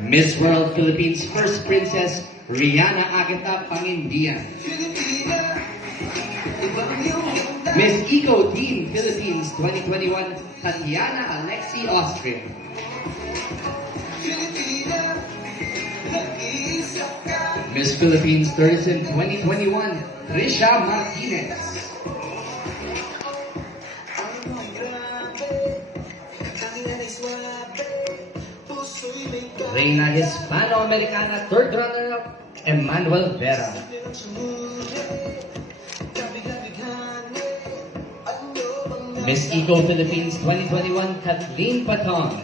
Miss World Philippines First Princess Rihanna Agata Pangindian. Miss Eco Team Philippines 2021 Tatiana Alexi Austria. Miss Philippines Tourism 2021 Trisha Martinez. Reina Hispano-Americana third runner-up Emmanuel Vera. Miss Eco Philippines 2021 Kathleen Patong.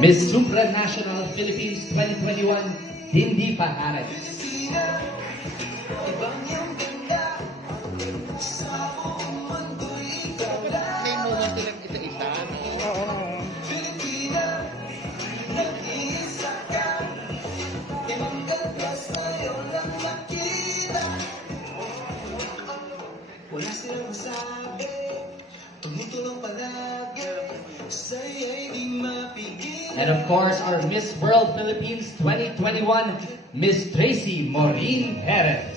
Miss Supranational Philippines 2021 Hindi Pajares. And of course, our Miss World Philippines 2021, Miss Tracy Maureen Perez.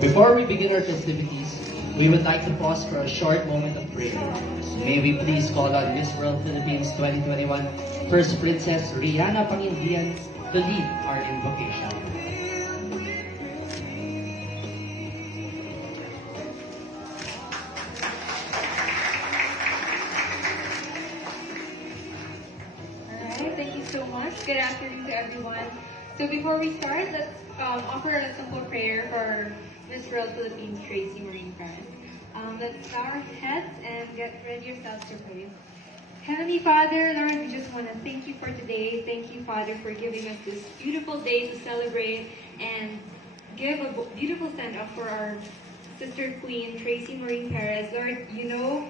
Before we begin our festivities, we would like to pause for a short moment of prayer. May we please call on Miss World Philippines 2021 First Princess Rihanna Pangindian to lead our invocation. Alright, thank you so much. Good afternoon to everyone. So before we start, let's offer a simple prayer for Miss World Philippines Tracy Maureen Perez. Let's bow our heads and get ready yourselves to pray. Heavenly Father, Lord, we just want to thank you for today. Thank you, Father, for giving us this beautiful day to celebrate and give a beautiful send-off for our sister queen, Tracy Maureen Perez. Lord, you know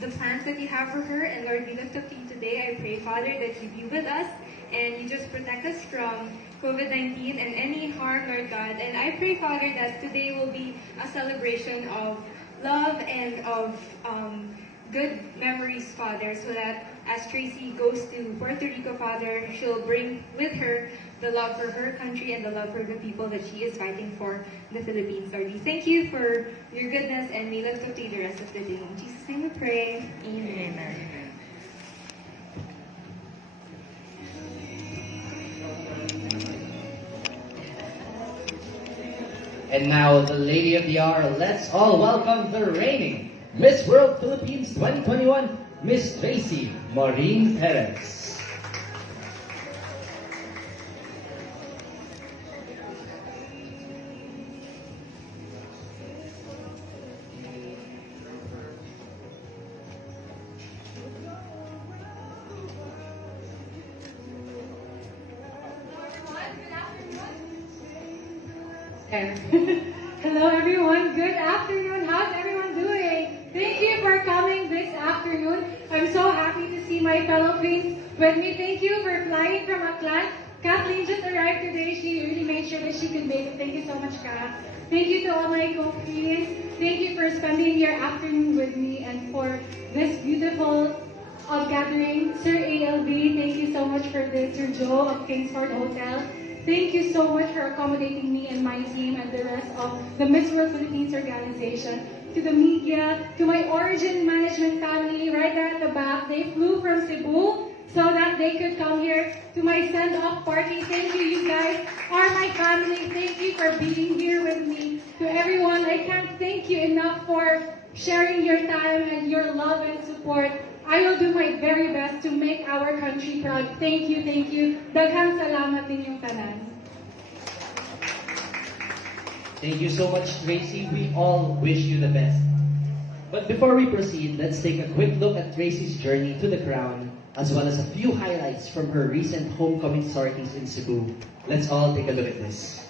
the plans that you have for her, and Lord, we lift up to you today. I pray, Father, that you be with us and you just protect us from COVID-19 and any harm, Lord God. And I pray, Father, that today will be a celebration of love and of good memories, Father, so that as Tracy goes to Puerto Rico, Father, she'll bring with her the love for her country and the love for the people that she is fighting for, the Philippines. Lord, we thank you for your goodness, and we lift up to you the rest of the day. In Jesus' name we pray. Amen. And now, the Lady of the Hour, let's all welcome the reigning Miss World Philippines 2021, Miss Tracy Maureen Perez. Hello everyone, good afternoon. How's everyone doing? Thank you for coming this afternoon. I'm so happy to see my fellow queens with me. Thank you for flying from Aklan. Kathleen just arrived today. She really made sure that she could make it. Thank you so much, Kath. Thank you to all my co-queens. Thank you for spending your afternoon with me and for this beautiful gathering. Sir ALB, thank you so much for this. Sir Joe of Kingsford Hotel. Thank you so much for accommodating me and my team and the rest of the Miss World Philippines organization. to the media, to my Origin Management family right there at the back. They flew from Cebu so that they could come here to my send-off party. Thank you, you guys are my family. Thank you for being here with me. To everyone, I can't thank you enough for sharing your time and your love and support. I will do my very best to make our country proud. Thank you, thank you. Daghang salamat ninyong tanan. Thank you so much, Tracy. We all wish you the best. But before we proceed, let's take a quick look at Tracy's journey to the crown, as well as a few highlights from her recent homecoming sorties in Cebu. Let's all take a look at this.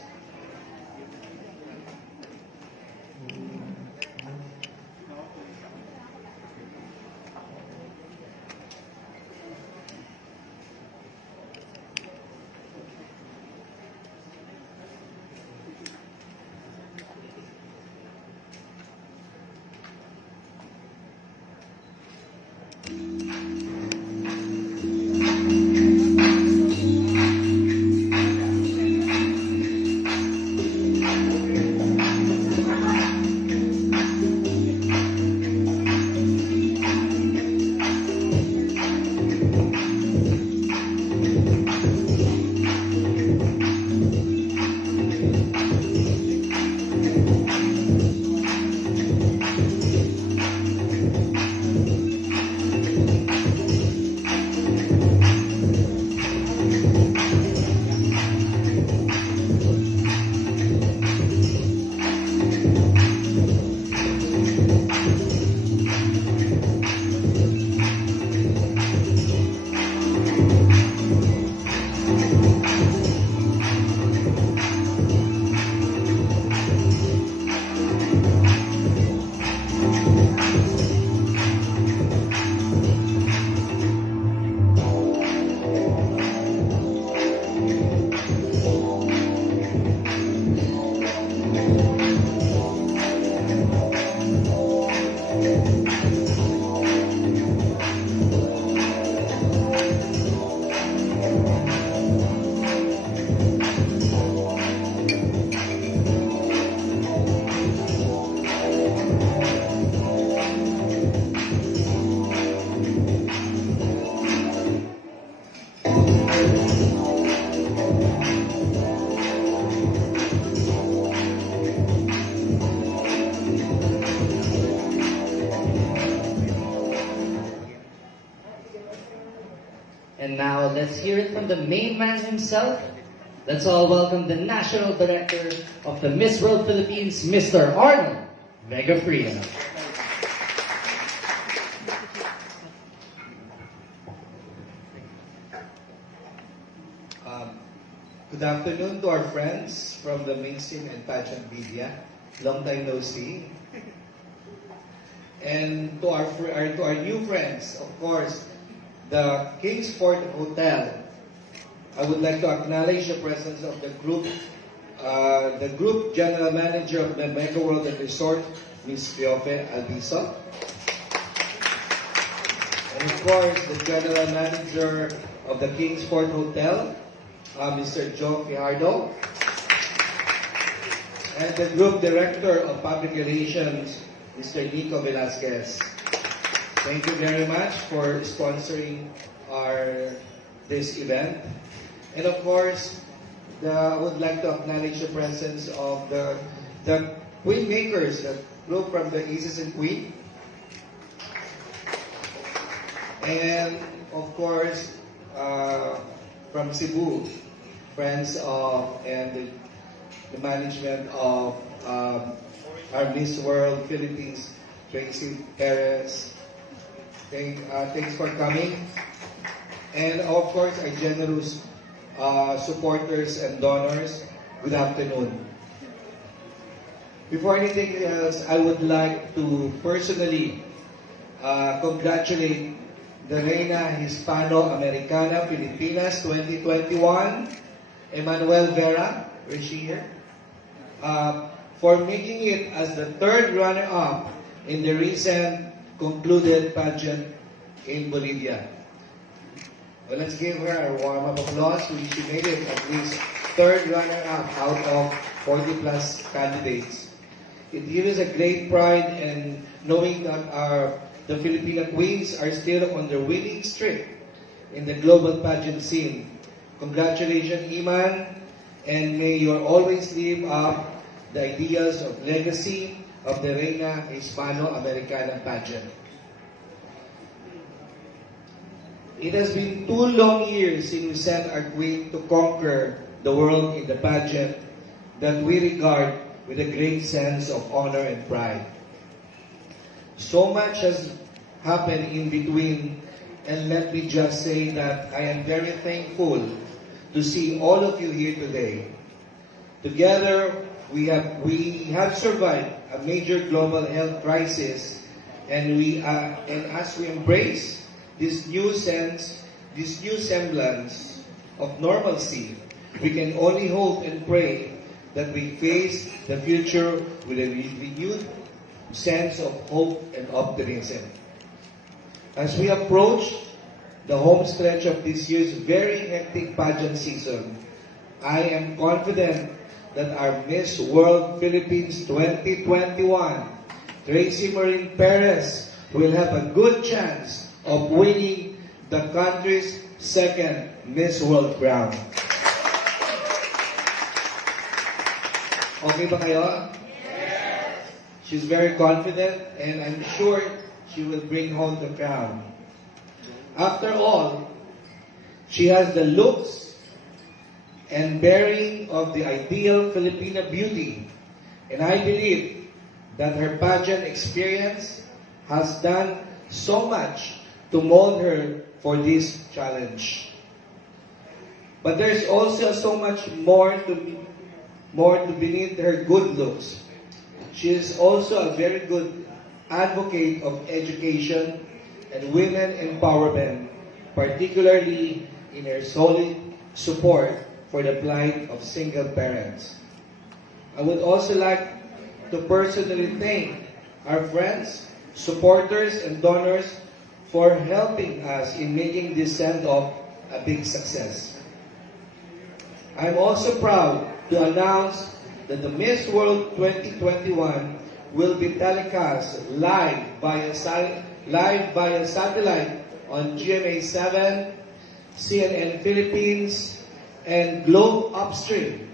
And now, let's hear it from the main man himself. Let's all welcome the National Director of the Miss World Philippines, Mr. Arnold Megafria. Good afternoon to our friends from the mainstream and pageant media. Long time no see. And to our new friends, of course, the Kingsford Hotel. I would like to acknowledge the presence of the group general manager of the Mega World and Resort, Ms. Fiofe Albiso. And of course, the general manager of the Kingsford Hotel, Mr. Joy Arguil. And the group director of public relations, Mr. Nico Velasquez. Thank you very much for sponsoring this event. And of course, I would like to acknowledge the presence of the Queen Makers, the group from the Aces and Queen. And of course, from Cebu, friends of and the management of our Miss World Philippines, Tracy Perez. Thanks for coming. And of course, our generous supporters and donors, good afternoon. Before anything else, I would like to personally congratulate the Reina Hispano-Americana Filipinas 2021, Emmanuel Vera, where is she here? For making it as the third runner-up in the recent concluded pageant in Bolivia. Well, let's give her a warm-up applause. She made it at least third runner-up out of 40 plus candidates. It gives us a great pride in knowing that the Filipina queens are still on their winning streak in the global pageant scene. Congratulations, Iman, and may you always live up the ideals of legacy of the Reina Hispano-Americana pageant. It has been 2 long years since we sent our queen to conquer the world in the pageant that we regard with a great sense of honor and pride. So much has happened in between, and let me just say that I am very thankful to see all of you here today. Together, we have survived a major global health crisis, and as we embrace this new semblance of normalcy, we can only hope and pray that we face the future with a renewed sense of hope and optimism. As we approach the home stretch of this year's very hectic pageant season, I am confident that our Miss World Philippines 2021, Tracy Maureen Perez, will have a good chance of winning the country's second Miss World crown. Okay ba kayo? Yes! She's very confident, and I'm sure she will bring home the crown. After all, she has the looks and bearing of the ideal Filipina beauty, and I believe that her pageant experience has done so much to mold her for this challenge. But there's also so much more to beneath her good looks. She is also a very good advocate of education and women empowerment, particularly in her solid support for the plight of single parents. I would also like to personally thank our friends, supporters, and donors for helping us in making this send-off a big success. I'm also proud to announce that the Miss World 2021 will be telecast live via satellite on GMA7, CNN Philippines, and Globe Upstream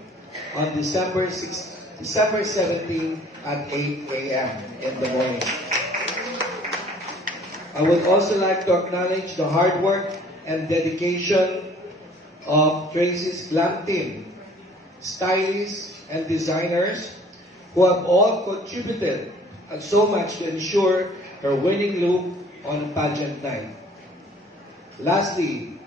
on December 17 at 8 a.m. in the morning. I would also like to acknowledge the hard work and dedication of Tracy's glam team, stylists, and designers who have all contributed so much to ensure her winning look on pageant night. Lastly,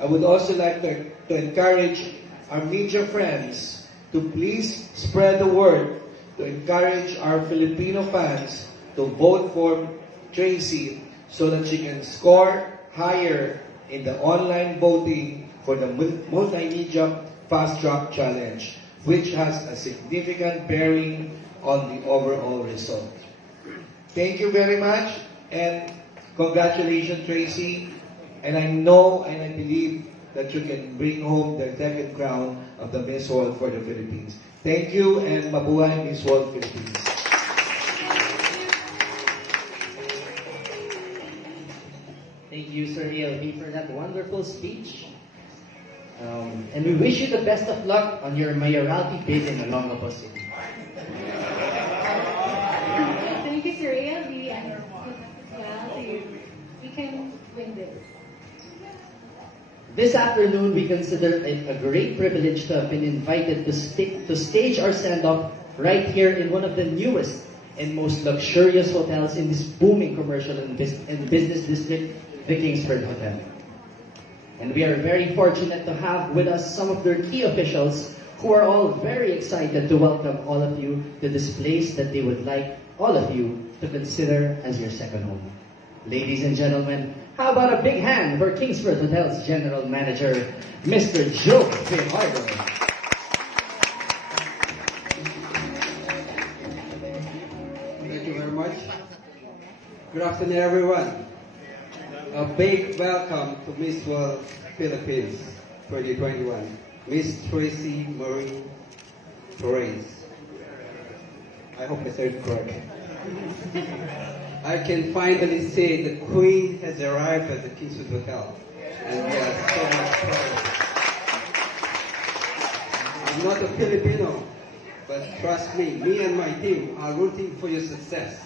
I would also like to encourage our media friends to please spread the word to encourage our Filipino fans to vote for Tracy so that she can score higher in the online voting for the Multimedia Fast Track Challenge, which has a significant bearing on the overall result. Thank you very much, and congratulations, Tracy. And I know and I believe that you can bring home the second crown of the Miss World for the Philippines. Thank you, and mabuhay Miss World Philippines. Thank you, Sir ELB, for that wonderful speech. And we wish you the best of luck on your mayoralty bid in Olongapo City. Thank you, Sir ELB, and good luck as well. We can win this. This afternoon, we consider it a great privilege to have been invited to stage our send-off right here in one of the newest and most luxurious hotels in this booming commercial and business district, the Kingsford Hotel. And we are very fortunate to have with us some of their key officials who are all very excited to welcome all of you to this place that they would like all of you to consider as your second home. Ladies and gentlemen, how about a big hand for Kingsford Hotel's General Manager, Mr. Joy Arguil. Thank you very much. Good afternoon, everyone. A big welcome to Miss World Philippines 2021, Miss Tracy Maureen Perez. I hope I said it correct. I can finally say the Queen has arrived at the Kingsford Hotel. And we are so much proud. I'm not a Filipino, but trust me and my team are rooting for your success.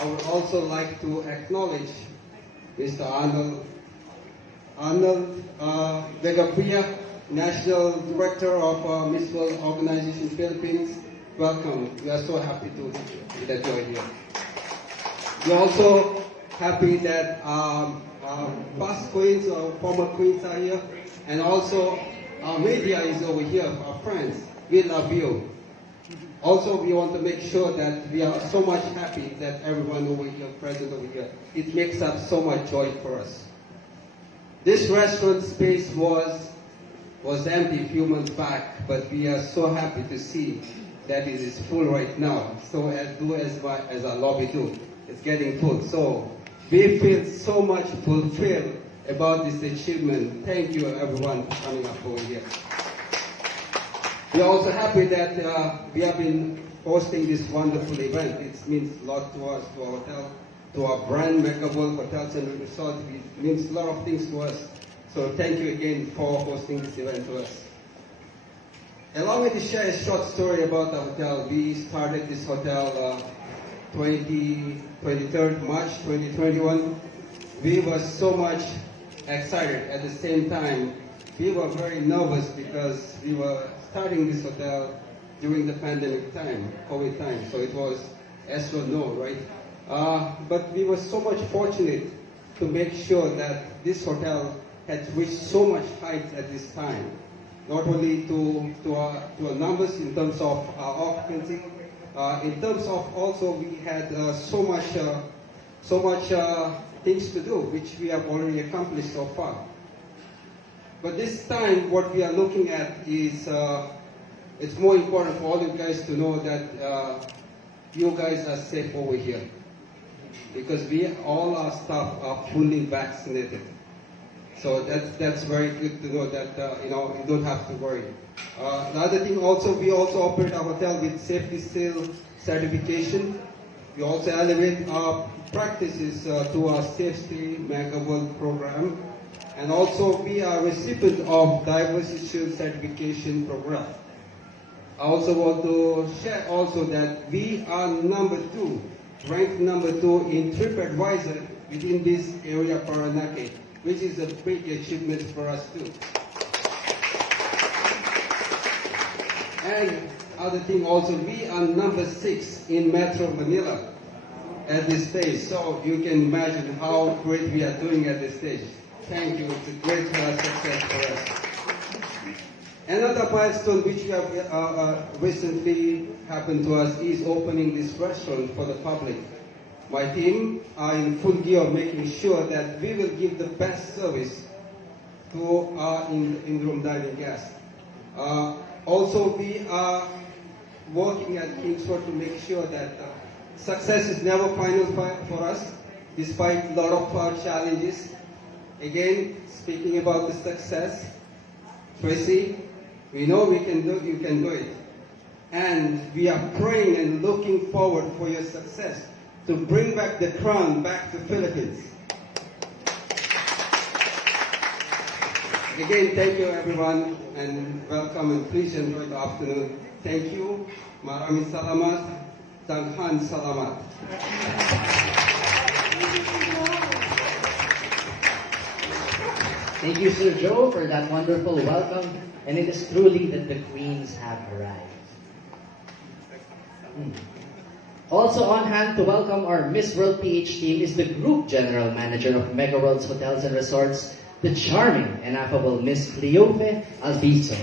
I would also like to acknowledge Mr. Arnold Vegapria, National Director of Miss World Organization Philippines. Welcome. We are so happy that you are here. We are also happy that past queens or former queens are here, and also our media is over here, our friends. We love you. Also, we want to make sure that we are so much happy that everyone over here, present over here, it makes up so much joy for us. This restaurant space was empty a few months back, but we are so happy to see that it is full right now. So as our lobby do, it's getting full. So we feel so much fulfilled about this achievement. Thank you everyone for coming up over here. We are also happy that we have been hosting this wonderful event. It means a lot to us, to our hotel, to our brand, Megawall Hotels and Resorts. It means a lot of things to us. So thank you again for hosting this event to us. Allow me to share a short story about the hotel. We started this hotel 23rd March 2021. We were so much excited. At the same time, we were very nervous because we were starting this hotel during the pandemic time, COVID time. So it was yes or no, right? But we were so much fortunate to make sure that this hotel had reached so much height at this time. Not only to our numbers in terms of our occupancy, in terms of also we had so much things to do, which we have already accomplished so far. But this time, what we are looking at is it's more important for all you guys to know that you guys are safe over here, because all our staff are fully vaccinated. So that's very good to know that you don't have to worry. The other thing also, we also operate our hotel with safety seal certification. We also elevate our practices to our safety Megawall program, and also we are recipient of diversity shield certification program. I also want to share also that we are ranked number 2 in TripAdvisor within this area Paranake, which is a big achievement for us too. And other thing also, we are number 6 in Metro Manila at this stage. So you can imagine how great we are doing at this stage. Thank you. It's a great success for us. Another milestone which we have recently happened to us is opening this restaurant for the public. My team are in full gear making sure that we will give the best service to our in-room dining guests. Also, we are working at Kingsford to make sure that success is never final for us, despite a lot of challenges. Again, speaking about the success, Tracy, we know you can do it. And we are praying and looking forward for your success to bring back the crown back to Philippines. Again, thank you everyone, and welcome, and please enjoy the afternoon. Thank you. Maraming salamat. Daghan salamat. Thank you, Sir Joe, for that wonderful welcome. And it is truly that the queens have arrived. Also on hand to welcome our Miss World PH team is the Group General Manager of Mega World's Hotels and Resorts, the charming and affable Miss Cleofe Alviso.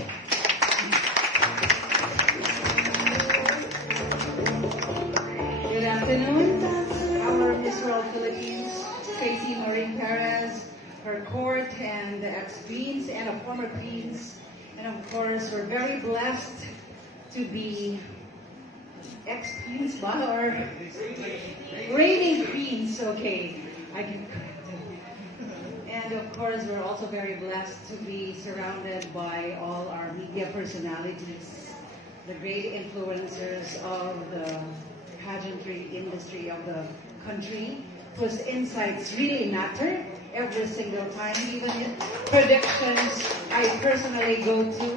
Good afternoon, our Miss World Philippines, Tracy Maureen Perez, her court, and the ex-queens and the former queens. And of course, we're very blessed to be ex-queens or reigning queens, okay. And of course, we're also very blessed to be surrounded by all our media personalities. the great influencers of the pageantry industry of the country, whose insights really matter every single time, even in predictions I personally go to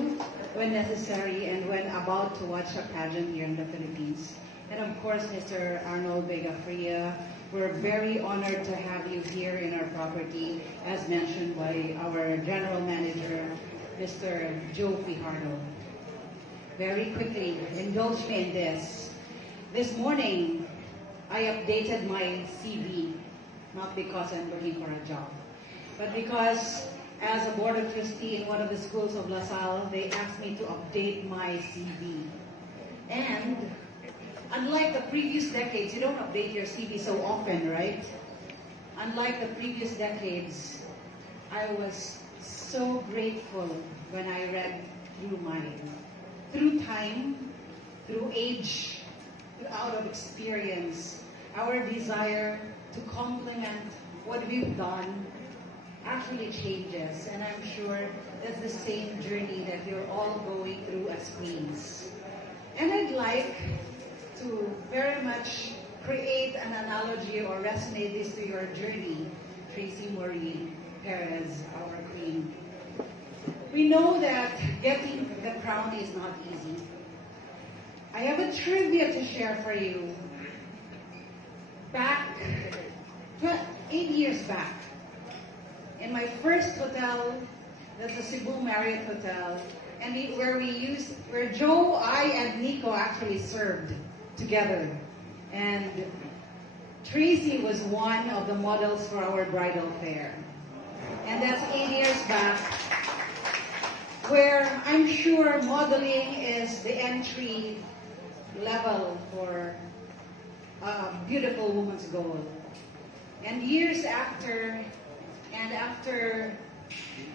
when necessary and when about to watch a pageant here in the Philippines. And of course, Mr. Arnold Vega-Fria, we're very honored to have you here in our property, as mentioned by our General Manager, Mr. Joe Fijardo. Very quickly, indulge me in this. This morning, I updated my CV, not because I'm looking for a job, but because as a board of trustee in one of the schools of La Salle, they asked me to update my CV. And unlike the previous decades, you don't update your CV so often, right? Unlike the previous decades, I was so grateful when I read through mine. Through time, through age, out of experience, our desire to complement what we've done actually changes, and I'm sure that's the same journey that you're all going through as queens. And I'd like to very much create an analogy or resonate this to your journey, Tracy Maureen Perez, our queen. We know that getting the crown is not easy. I have a trivia to share for you. Back, 8 years back, in my first hotel, that's the Cebu Marriott Hotel, and where Joe, I, and Nico actually served together. And Tracy was one of the models for our bridal fair. And that's 8 years back, where I'm sure modeling is the entry level for a beautiful woman's goal. And years after, and after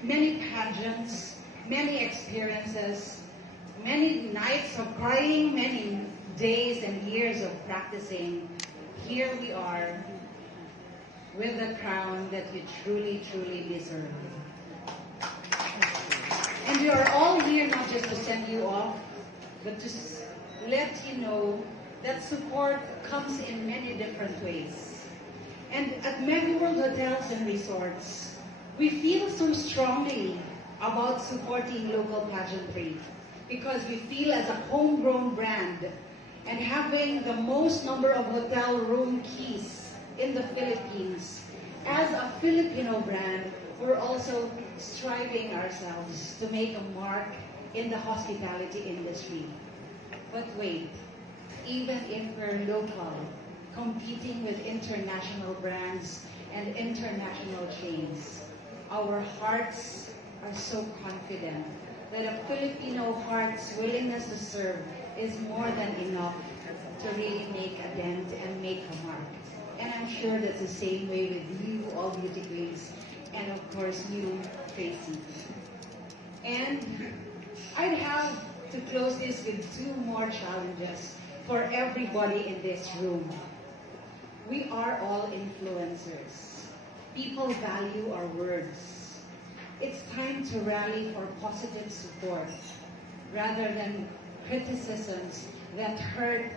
many pageants, many experiences, many nights of crying, many days and years of practicing, here we are with the crown that you truly, truly deserve. And we are all here not just to send you off, but to let you know that support comes in many different ways. And at Mega World Hotels and Resorts, we feel so strongly about supporting local pageantry because we feel as a homegrown brand and having the most number of hotel room keys in the Philippines. As a Filipino brand, we're also striving ourselves to make a mark in the hospitality industry. But wait, even if we're local, competing with international brands and international chains, our hearts are so confident that a Filipino heart's willingness to serve is more than enough to really make a dent and make a mark. And I'm sure that's the same way with you, all beauty queens, and of course you, Tracy. And I'd have to close this with two more challenges for everybody in this room. We are all influencers. People value our words. It's time to rally for positive support rather than criticisms that hurt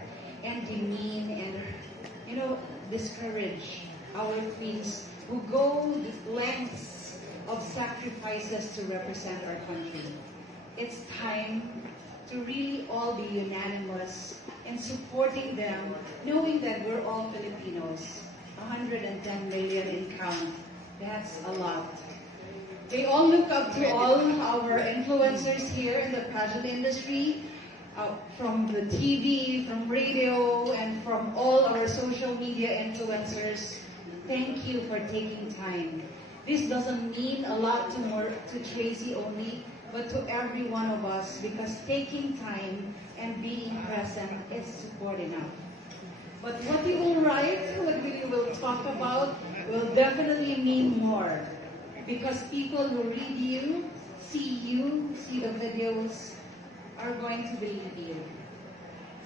and demean and, discourage our queens who go lengths of sacrifices to represent our country. It's time to really all be unanimous in supporting them, knowing that we're all Filipinos, 110 million in count. That's a lot. They all look up to all our influencers here in the pageant industry, from the TV, from radio, and from all our social media influencers. Thank you for taking time. This doesn't mean a lot to Tracy only, but to every one of us, because taking time and being present is support enough. But what we will write, what we will talk about, will definitely mean more, because people who read you, see the videos, are going to believe you.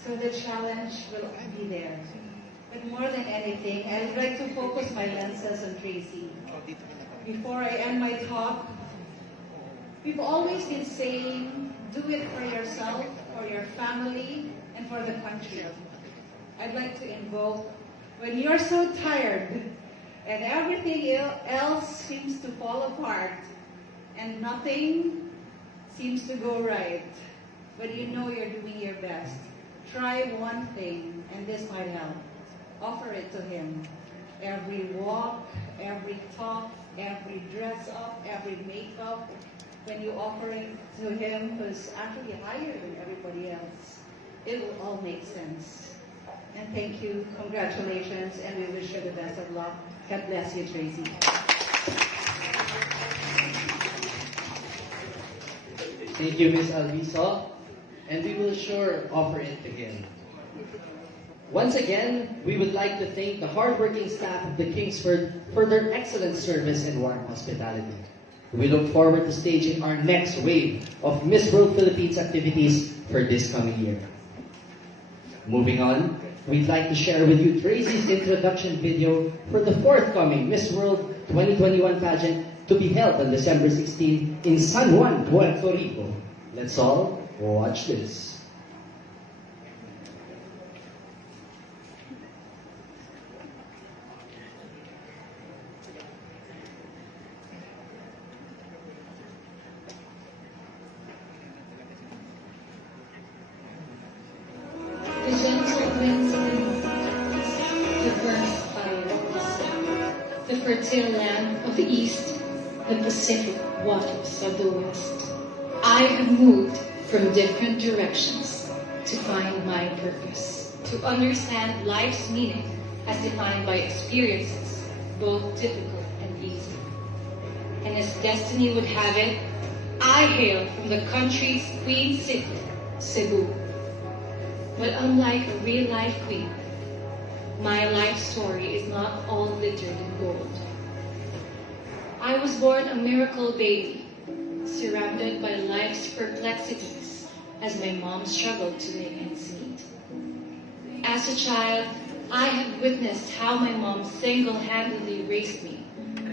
So the challenge will be there. But more than anything, I would like to focus my lenses on Tracy. Before I end my talk, we've always been saying, do it for yourself for your family, and for the country. I'd like to invoke, when you're so tired and everything else seems to fall apart and nothing seems to go right, but you know you're doing your best, try one thing, and this might help. Offer it to Him. Every walk, every talk, every dress up, every makeup, when you offer it to Him, who's actually higher than everybody else, it will all make sense. And thank you, congratulations, and we wish you the best of luck. God bless you, Tracy. Thank you, Ms. Alviso, and we will sure offer it to him. Once again, we would like to thank the hardworking staff of the Kingsford for their excellent service and warm hospitality. We look forward to staging our next wave of Miss World Philippines activities for this coming year. Moving on, we'd like to share with you Tracy's introduction video for the forthcoming Miss World 2021 pageant to be held on December 16 in San Juan, Puerto Rico. Let's all watch this. The gentle winds of the north, the burnt fires, the fertile land of the east, the Pacific waters of the west. I have moved from different directions to find my purpose, to understand life's meaning as defined by experiences, both difficult and easy. And as destiny would have it, I hail from the country's queen city, Cebu. But unlike a real-life queen, my life story is not all glittered in gold. I was born a miracle baby, surrounded by life's perplexities as my mom struggled to make ends meet. As a child, I had witnessed how my mom single-handedly raised me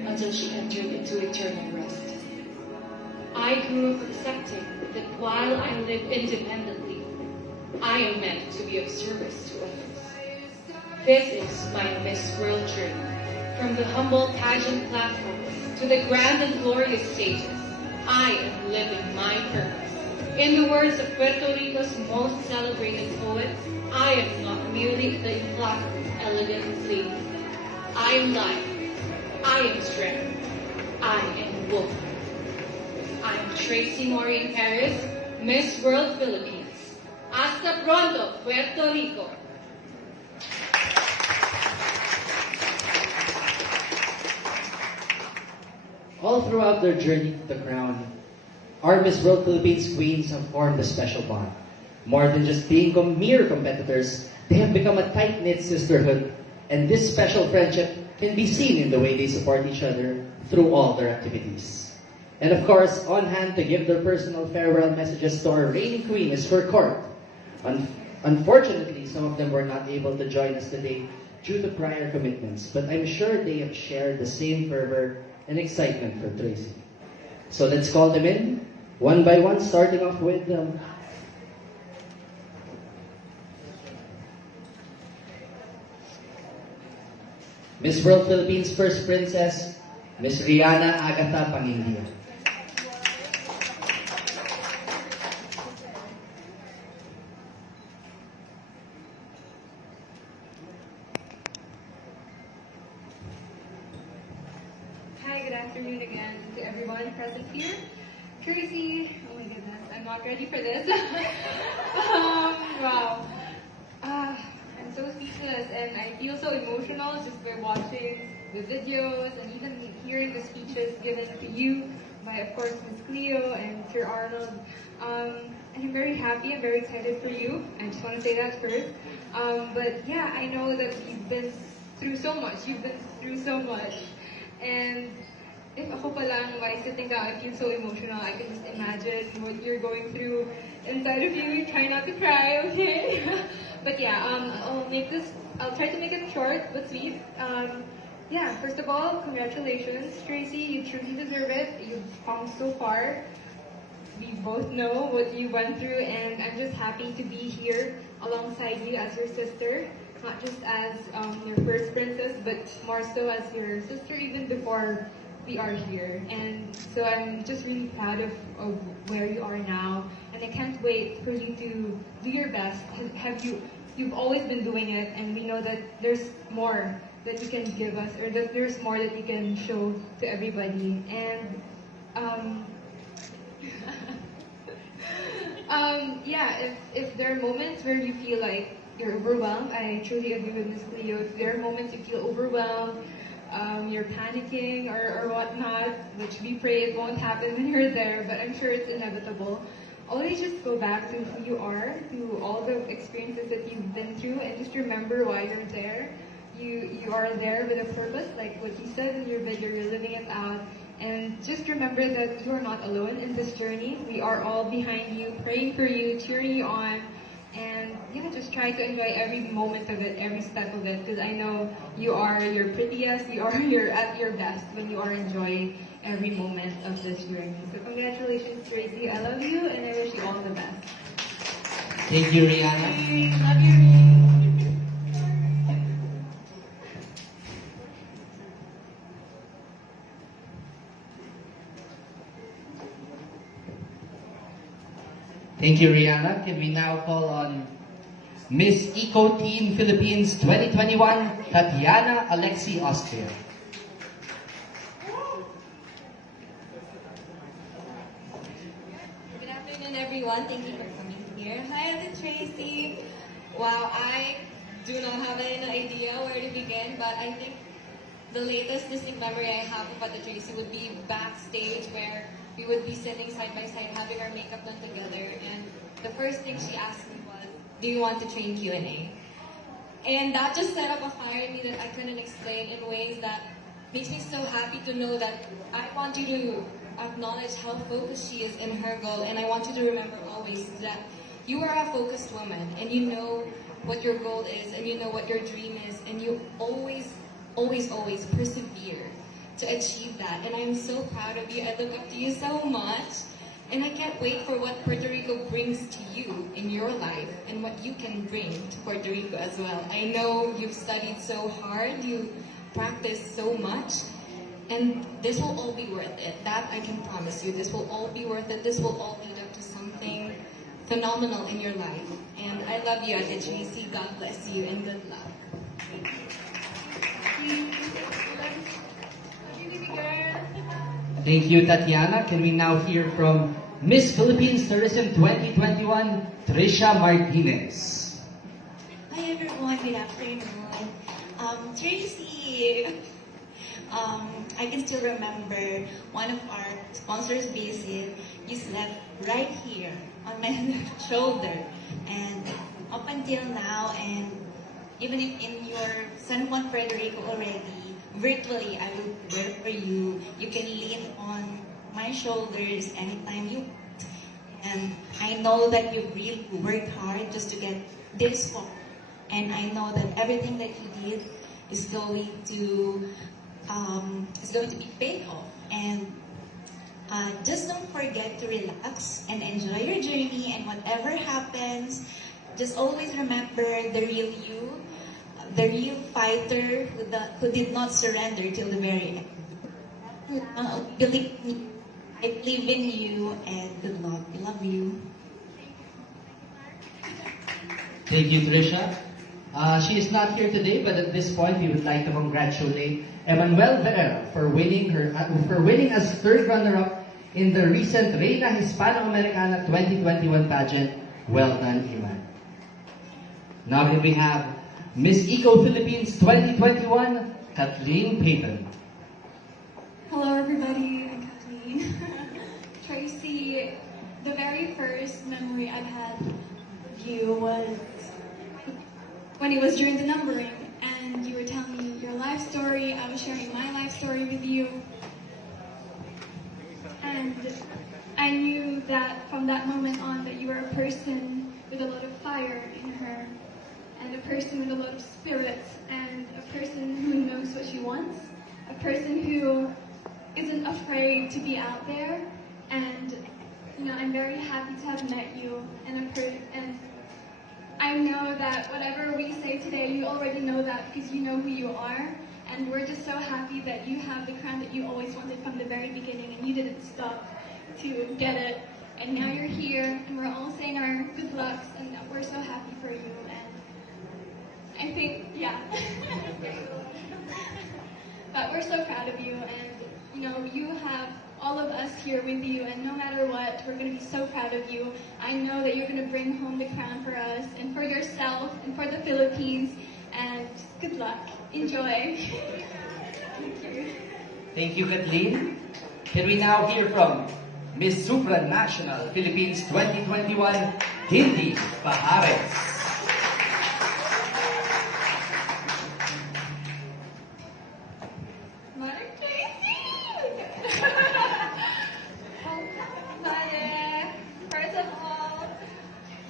until she entered into eternal rest. I grew up accepting that while I live independently, I am meant to be of service to others. This is my Miss World journey, from the humble pageant platform to the grand and glorious stages. I am living my purpose. In the words of Puerto Rico's most celebrated poet, I am not merely the implacable, elegant lady. I am life. I am strength. I am woman. I am Tracy Maureen Perez, Miss World Philippines. Hasta pronto, Puerto Rico. All throughout their journey to the crown, our Miss World Philippines queens have formed a special bond. More than just being mere competitors, they have become a tight-knit sisterhood, and this special friendship can be seen in the way they support each other through all their activities. And of course, on hand to give their personal farewell messages to our reigning queen is her court. Unfortunately, some of them were not able to join us today due to prior commitments, but I'm sure they have shared the same fervor and excitement for Tracy. So let's call them in, one by one, starting off with Miss World Philippines First Princess, Miss Rihanna Agatha Pangindia. Hi, good afternoon again to everyone present here. Tracy, oh my goodness, I'm not ready for this. Wow. I'm so speechless and I feel so emotional just by watching the videos and even hearing the speeches given to you by, of course, Ms. Cleo and Sir Arnold. I'm very happy, I'm very excited for you. I just want to say that first. But yeah, I know that you've been through so much. You've been through so much. And if ako pa lang, while sitting down, I feel so emotional. I can just imagine what you're going through inside of you. Try not to cry, okay? But yeah, I'll try to make it short but sweet. Yeah, first of all, congratulations, Tracy. You truly deserve it. You've come so far. we both know what you went through, and I'm just happy to be here alongside you as your sister, not just as your first princess, but more so as your sister even before we are here. And so I'm just really proud of where you are now, and I can't wait for you to do your best. You've always been doing it, and we know that there's more that you can give us, or that there's more that you can show to everybody. And yeah, if there are moments where you feel like you're overwhelmed, I truly agree with Ms. Leo. If there are moments you feel overwhelmed, you're panicking or whatnot, which we pray it won't happen when you're there, but I'm sure it's inevitable. Always just go back to who you are, to all the experiences that you've been through, and just remember why you're there. You are there with a purpose, like what you said in your video, you're living it out. And just remember that you are not alone in this journey. We are all behind you, praying for you, cheering you on. And yeah, just try to enjoy every moment of it, every step of it, because I know you are your prettiest, you're at your best when you are enjoying every moment of this journey. So congratulations, Tracy. I love you, and I wish you all the best. Thank you, Rihanna. Love you. Thank you, Rihanna. Can we now call on Miss Eco Teen Philippines 2021, Tatiana Alexi Austria. Good afternoon, everyone. Thank you for coming here. Hi, Ate Tracy. Wow, I do not have any idea where to begin, but I think the latest distinct memory I have of Ate Tracy would be backstage, where we would be sitting side by side having our makeup done together, and the first thing she asked me was, do you want to train Q&A? And that just set up a fire in me that I couldn't explain in ways that makes me so happy to know that I want you to acknowledge how focused she is in her goal, and I want you to remember always that you are a focused woman, and you know what your goal is, and you know what your dream is, and you always, always, always persevere to achieve that. And I'm so proud of you. I look up to you so much. And I can't wait for what Puerto Rico brings to you in your life and what you can bring to Puerto Rico as well. I know you've studied so hard, you practiced so much, and this will all be worth it. That I can promise you. This will all be worth it. This will all lead up to something phenomenal in your life. And I love you, Ate Tracy. God bless you, and good luck. Thank you, Tatiana. Can we now hear from Miss Philippines Tourism 2021, Trisha Martinez. Hi everyone, good afternoon. Tracy, I can still remember one of our sponsors' visit. You slept right here on my shoulder, and up until now, and even if in your San Juan, Puerto Rico already, virtually I will be there for you. You can lean on my shoulders anytime you want. And I know that you really worked hard just to get this far. And I know that everything that you did is going to be paid off. And just don't forget to relax and enjoy your journey, and whatever happens, just always remember the real you, the real fighter who did not surrender till the very end. I believe in you, and good luck. I love you. Thank you, Trisha. She is not here today, but at this point, we would like to congratulate Emanuel Vera for winning as third runner-up in the recent Reina Hispano-Americana 2021 pageant. Well done, Iman. Now we have Miss Eco Philippines 2021, Kathleen Payton. Hello everybody, I'm Kathleen. Tracy, the very first memory I've had of you was when it was during the numbering, and you were telling me your life story. I was sharing my life story with you, and I knew that from that moment on that you were a person with a lot of fire in her, and a person with a lot of spirit, and a person who knows what she wants, a person who isn't afraid to be out there and I'm very happy to have met you, and I know that whatever we say today, you already know that because you know who you are. And we're just so happy that you have the crown that you always wanted from the very beginning, and you didn't stop to get it. And now you're here, and we're all saying our good lucks, and we're so happy for you. And I think, yeah. But we're so proud of you, and you have all of us here with you, and no matter what, we're going to be so proud of you. I know that you're going to bring home the crown for us, and for yourself, and for the Philippines, and good luck. Enjoy. Thank you. Thank you, Kathleen. Can we now hear from Miss Supranational Philippines 2021, Hindi Pajares. First of all,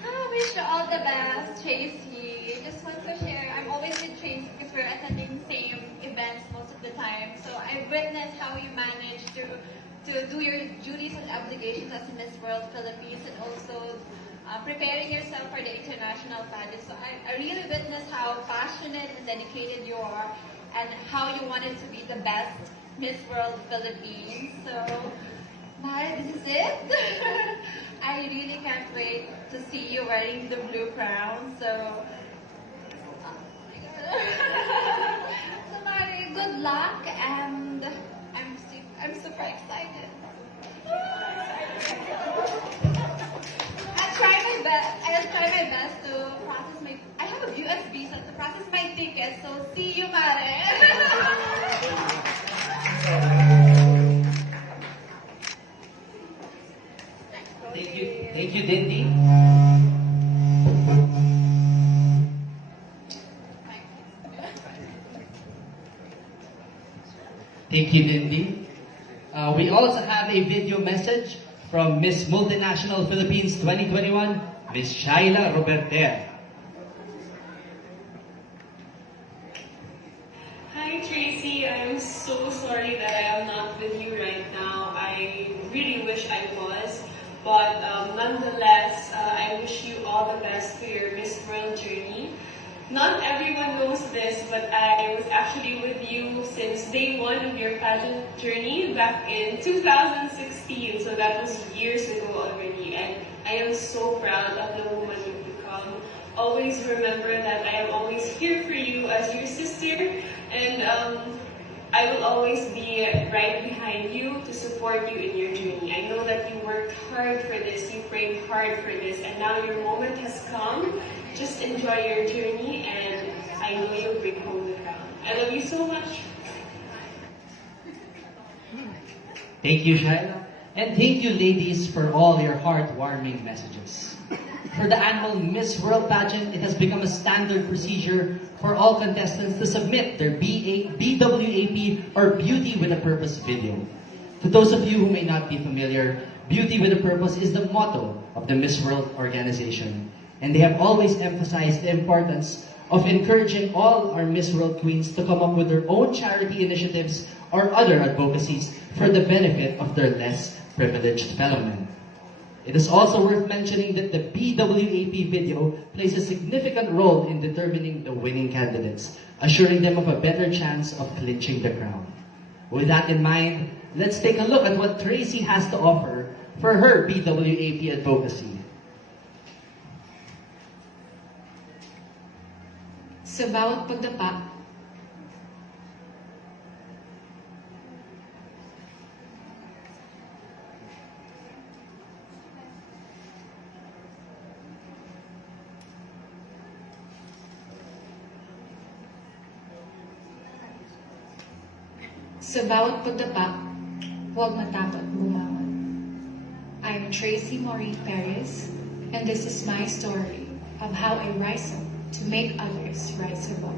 I wish you all the best, Tracy. Just want to share, I'm always with Tracy because we're attending same events most of the time. So I've witnessed how you manage to do your duties and obligations as Miss World Philippines, and also preparing yourself for the international pageant. So I really witnessed how passionate and dedicated you are, and how you wanted to be the best Miss World Philippines. So, Mara, this is it. I really can't wait to see you wearing the blue crown. So, so Mara, good luck, and I'm super excited. I'll try my best to process my. I have a US visa to process my ticket. So see you, Mare. Thank you, Dindy. Thank you, Dindy. We also have a video message from Miss Multinational Philippines 2021, Miss Shaila Roberter. Hi Tracy, I'm so sorry that I am not with you right now. I really wish I was, but nonetheless, I wish you all the best for your Miss World journey. Not everyone knows this, but I was actually with you since day one of your pageant journey back in 2016. So that was years ago already, and I am so proud of the woman you've become. Always remember that I am always here for you as your sister, and I will always be right behind you to support you in your journey. I know that you worked hard for this, you prayed hard for this, and now your moment has come. Just enjoy your journey, and I know you'll bring home the crown. I love you so much. Thank you, Shaila. And thank you, ladies, for all your heartwarming messages. For the annual Miss World pageant, it has become a standard procedure for all contestants to submit their BWAP or Beauty with a Purpose video. To those of you who may not be familiar, Beauty with a Purpose is the motto of the Miss World organization. And they have always emphasized the importance of encouraging all our Miss World queens to come up with their own charity initiatives or other advocacies for the benefit of their less privileged fellow men. It is also worth mentioning that the BWAP video plays a significant role in determining the winning candidates, assuring them of a better chance of clinching the crown. With that in mind, let's take a look at what Tracy has to offer for her BWAP advocacy. Sa bawat pagdapa, huwag matakot bumangon. I'm Tracy Maureen Perez, and this is my story of how I rise up to make others rise above.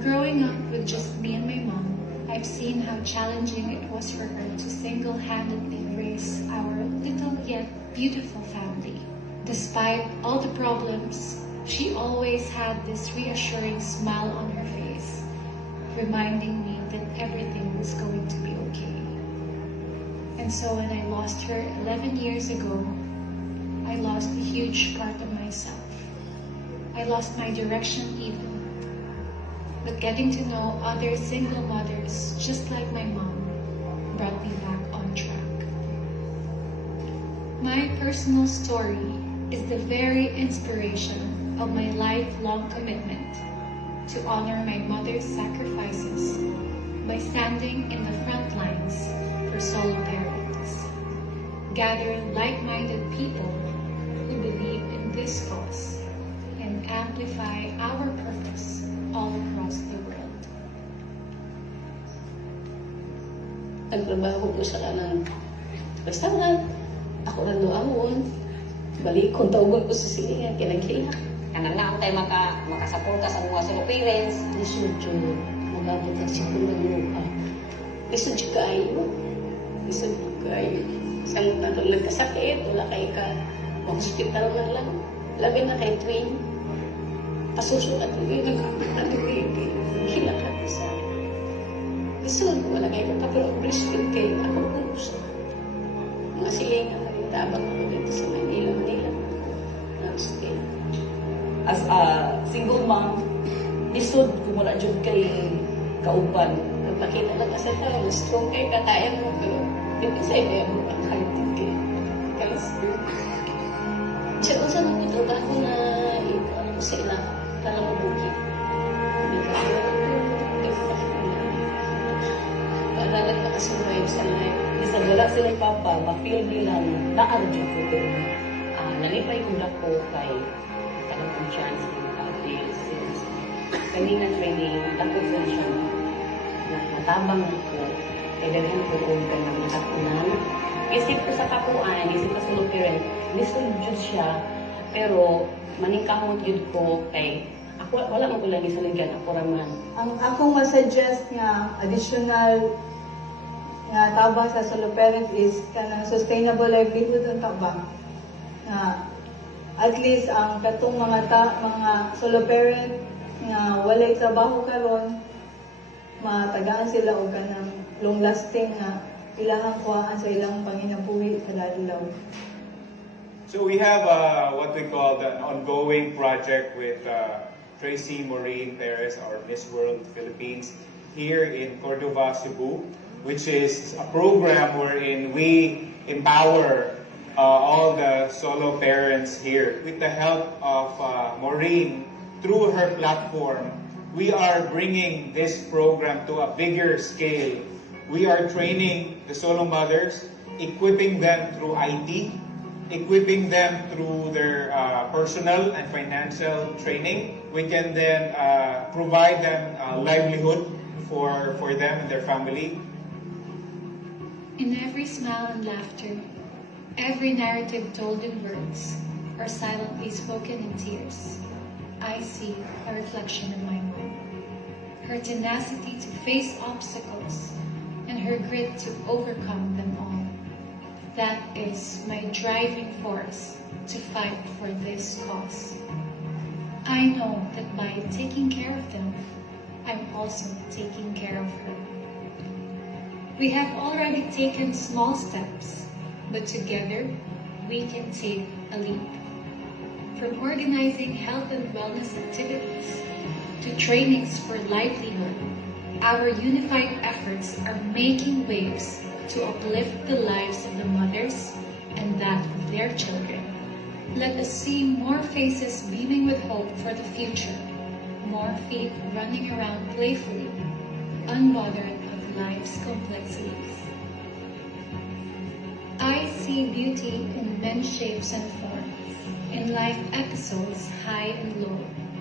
Growing up with just me and my mom, I've seen how challenging it was for her to single-handedly raise our little yet beautiful family. Despite all the problems, she always had this reassuring smile on her face, reminding me that everything was going to be okay. And so when I lost her 11 years ago, I lost a huge part of myself. I lost my direction even. But getting to know other single mothers just like my mom brought me back on track. My personal story is the very inspiration of my lifelong commitment to honor my mother's sacrifices by standing in the front lines for solo parents, gather like-minded people who believe in this cause, and amplify our purpose all across the world. Nagtrabaho po sa kanan. Basta nga, ako rin doon. Balik kong tawag ko sa silingan, kinagkilak. Kanang na tayo makasuporta sa mga solo parents. Lisod yun, magabot na siya kung naglupa. Lisod yun kayo. Lisod yun kayo. Isang nagkasakit, wala kayo ka. Mag-hospital na lang. Labi na kay twin. Pasusunod at nagkakapit na nagkakapit. Hilakap sa lisod, wala kayo ka. Pero breastfeed kayo, ako kung gusto. Mga silingan na rin tabang ako dito sa Manila. Still. As a single mom, lisod kung wala dyan kay kauban. Nagpakita lang kasi tao, strong kayo, katayan mo. Pero dito sa ito yung mga kahit kayo. Guys, siya kung saan nagtrabaho na ano sa ilang kalamabuki. Hindi ka para lang makasurvive sa life. Isang wala silang papa, ma-feel nilang na-arjun ko din. Nalipay ko na ko kay talagang chance ng bills since kanina training, ako po siya na natabang ko kay daghan ko o ka ng nakakunan. Isip ko sa kapuan, isip ko sa lupirin, lisod jud siya, pero maningkamot yun ko kay ako, wala mo ko lagi sa ligyan, ako raman. Ang akong masuggest nga additional nga tabang sa solo parent is kanang sustainable livelihood ang tabang. Nga at least ang katong mga solo parent nga walay trabaho karon matagaan sila og kanang long lasting nga ilahang kuhaan sa ilang panginabuhi kada adlaw. So we have what we call the ongoing project with Tracy Maureen Perez, our Miss World Philippines, here in Cordova, Cebu, which is a program wherein we empower all the solo parents here. With the help of Maureen, through her platform, we are bringing this program to a bigger scale. We are training the solo mothers, equipping them through IT, equipping them through their personal and financial training. We can then provide them livelihood for them and their family. In every smile and laughter, every narrative told in words, or silently spoken in tears, I see a reflection of my mom. Her tenacity to face obstacles and her grit to overcome them all. That is my driving force to fight for this cause. I know that by taking care of them, I'm also taking care of her. We have already taken small steps, but together we can take a leap. From organizing health and wellness activities to trainings for livelihood, our unified efforts are making waves to uplift the lives of the mothers and that of their children. Let us see more faces beaming with hope for the future, more feet running around playfully, unbothered of life's complexities. I see beauty in many shapes and forms, in life episodes high and low,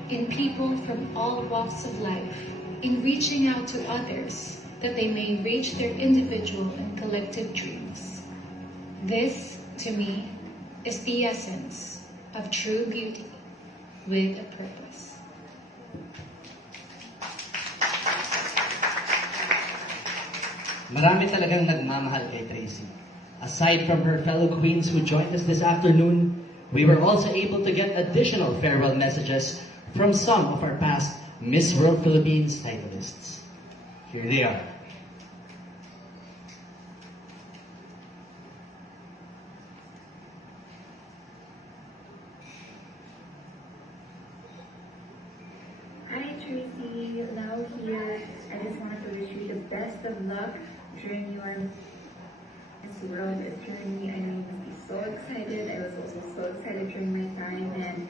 in people from all walks of life, in reaching out to others that they may reach their individual and collective dreams. This, to me, is the essence of true beauty with a purpose. Marami talagang nagmamahal kay Tracy. Aside from her fellow queens who joined us this afternoon, we were also able to get additional farewell messages from some of our past Miss World Philippines titleists. Here they are. Tracy, now here. I just wanted to wish you the best of luck during your Miss World journey. I know you must be so excited. I was also so excited during my time, and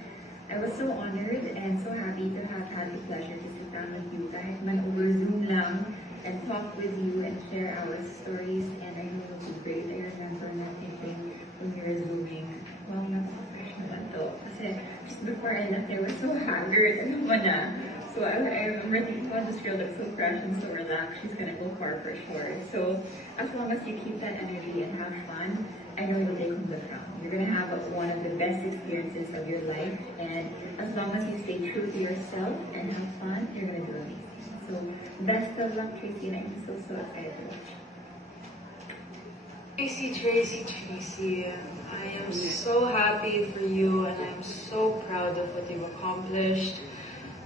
I was so honored and so happy to have had the pleasure to sit down with you kahit man over Zoom lang and talk with you and share our stories. And I know it was great. I remember not thinking when we were Zooming, wow, napaka-fresh naman to. Kasi just before I left, I was so haggard. Ano mo na? So I remember thinking, wow, this girl looks so fresh and so relaxed. She's gonna go far for sure. So as long as you keep that energy and have fun, I know you'll take home the crown. You're gonna have one of the best experiences of your life, and as long as you stay true to yourself and have fun, you're gonna do amazing. So best of luck, Tracy, and I'm so excited to watch. Tracy, I am so happy for you, and I'm so proud of what you've accomplished.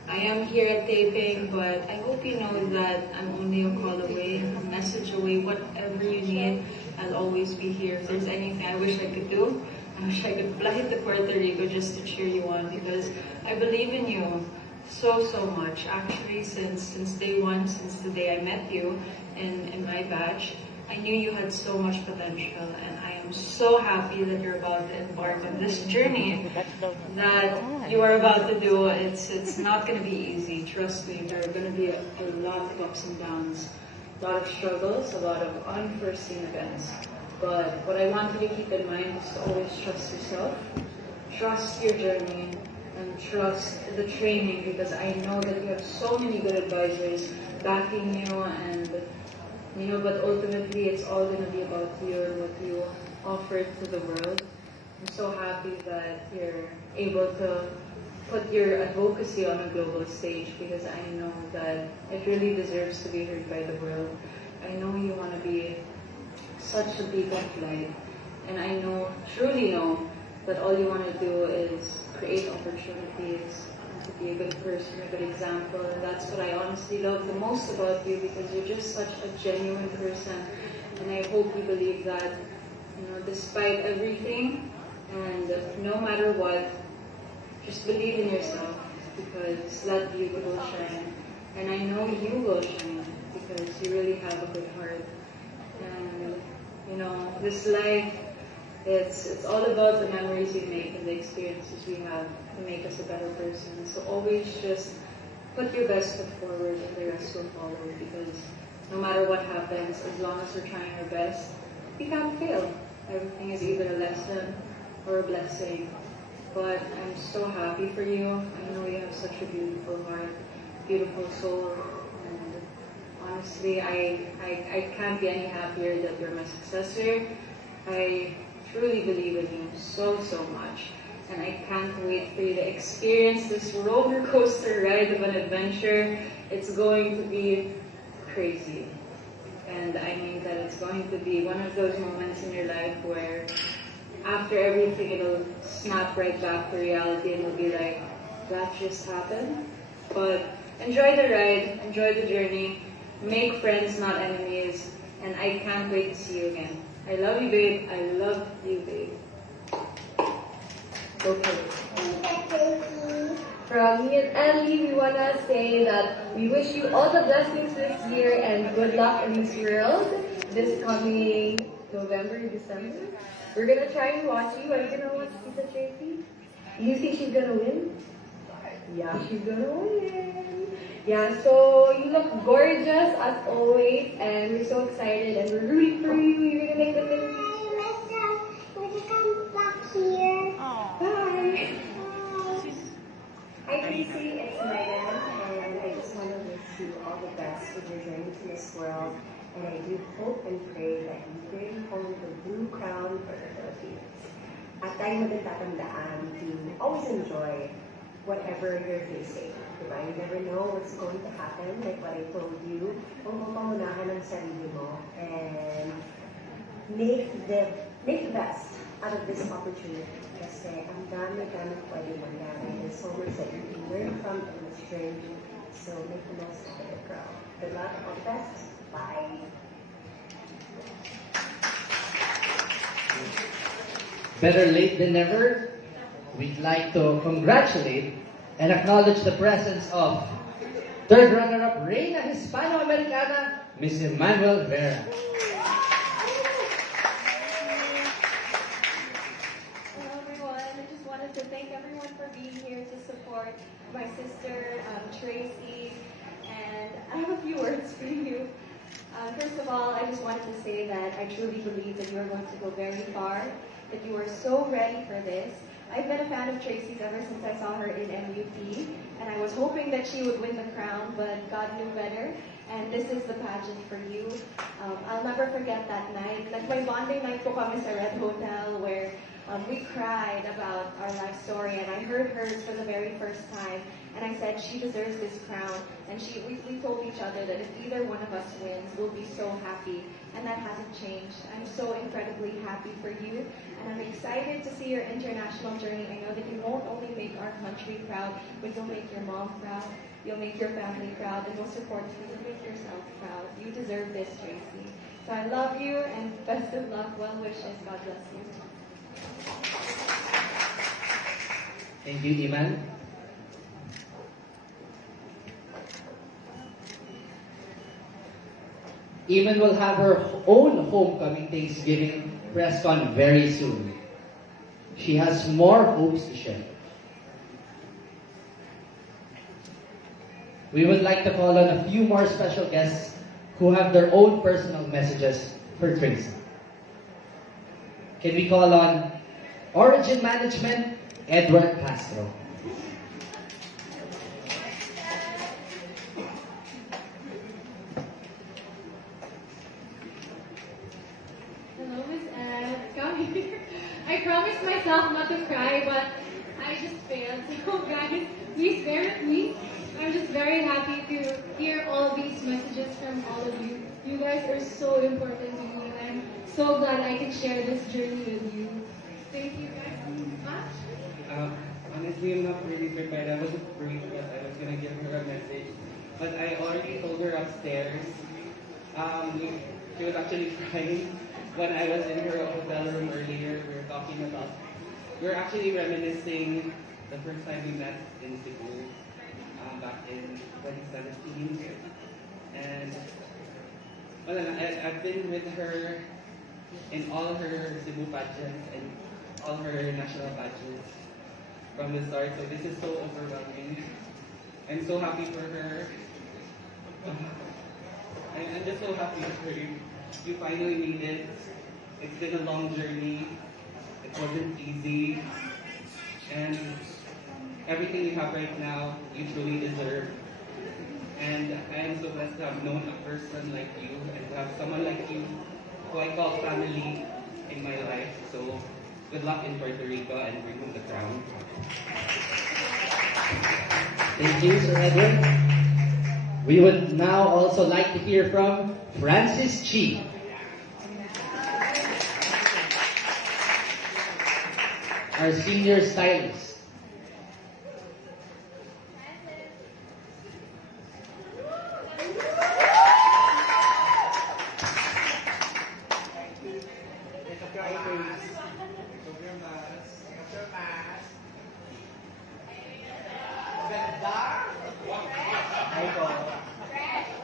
I am here at taping, but I hope you know that I'm only a call away, a message away, whatever you need. I'll always be here. If there's anything I wish I could do, I wish I could fly to Puerto Rico just to cheer you on, because I believe in you so much. Actually, since day one, since the day I met you in my batch, I knew you had so much potential, and I am so happy that you're about to embark on this journey that you are about to do. It's not going to be easy. Trust me, there are going to be a lot of ups and downs, a lot of struggles, a lot of unforeseen events. But what I want you to keep in mind is to always trust yourself, trust your journey, and trust the training, because I know that you have so many good advisors backing you, and but ultimately it's all going to be about you and what you offer to the world. I'm so happy that you're able to put your advocacy on a global stage, because I know that it really deserves to be heard by the world. I know you want to be such a beacon of light, and I truly know that all you want to do is create opportunities, to be a good person, a good example, and that's what I honestly love the most about you, because you're just such a genuine person, and I hope you believe that, despite everything, and no matter what, just believe in yourself, because let beauty will shine, and I know you will shine, because you really have a good heart, and this life, it's all about the memories we make and the experiences we have to make us a better person. So always just put your best foot forward, and the rest will follow, because no matter what happens, as long as we're trying our best, we can't fail. Everything is either a lesson or a blessing. But I'm so happy for you. I know you have such a beautiful heart, beautiful soul, and honestly, I can't be any happier that you're my successor. I truly believe in you so much, and I can't wait for you to experience this roller coaster ride of an adventure. It's going to be crazy, and I mean that it's going to be one of those moments in your life where after everything it'll snap right back to reality, and it'll be like, that just happened. But enjoy the ride, enjoy the journey, make friends, not enemies, and I can't wait to see you again. I love you, babe. I love you, babe. Okay. From me and Ellie, we want to say that we wish you all the blessings this year and good luck in this world this coming November, December. We're going to try and watch you. Are you going to watch Tita Tracy? You think she's going to win? Yeah, she's going to win. Yeah, so you look gorgeous as always, and we're so excited, and we're rooting for you. You're going to make the Philippines. Would you come back here? Bye. Hi, Tracy. It's Megan, and I just want to wish you all the best with your journey to Miss World. And I do hope and pray that you bring home the blue crown for the Philippines. At tayo magtatandaan to always enjoy whatever you're facing. Diba? You never know what's going to happen. Like what I told you, huwag mo pamunahan ang sarili mo and make the best out of this opportunity. Kasi ang dami pwede mangyari. There's so much that you can learn from in this journey. So make the most of it, girl. Good luck, all the best. Bye. Better late than never. We'd like to congratulate and acknowledge the presence of Third runner-up, Reina Hispano-Americana, Miss Emmanuel Vera. Hello everyone, I just wanted to thank everyone for being here to support my sister, Tracy, and I have a few words for you. First of all, I just wanted to say that I truly believe that you are going to go very far, that you are so ready for this. I've been a fan of Tracy's ever since I saw her in MUP, and I was hoping that she would win the crown, but God knew better, and this is the pageant for you. I'll never forget that night. Like my bonding night po kami sa Red Hotel, where we cried about our life story, and I heard hers for the very first time, and I said she deserves this crown, and we told each other that if either one of us wins, we'll be so happy, and that hasn't changed. I'm so incredibly happy for you, and I'm excited to see your international journey. I know that you won't only make our country proud, but you'll make your mom proud, you'll make your family proud, and most importantly, you'll make yourself proud. You deserve this, Tracy. So I love you, and best of luck, well wishes, God bless you. Thank you, Iman. Iman will have her own homecoming Thanksgiving press con very soon. She has more hopes to share. We would like to call on a few more special guests who have their own personal messages for Tracy. Can we call on Origin Management, Edward Castro. Hello, Miss Ed. Come here. I promised myself not to cry, but I just failed. So guys, please bear with me. I'm just very happy to hear all these messages from all of you. You guys are so important to me, and I'm so glad I can share this journey with you. Thank you guys so much. Honestly, I'm not really prepared. I was afraid that I was gonna give her a message, but I already told her upstairs. She was actually crying when I was in her hotel room earlier. We were actually reminiscing the first time we met in Cebu back in 2017, and well, I've been with her in all her Cebu pageants and all her national pageants from the start, so this is so overwhelming. I'm so happy for her. I'm just so happy for you. You finally made it. It's been a long journey. It wasn't easy. And everything you have right now, you truly deserve. And I am so blessed to have known a person like you and to have someone like you who I call family in my life. So good luck in Puerto Rico and bring home the crown. Thank you, Sir Edwin. We would now also like to hear from Francis Chi. Our senior stylist.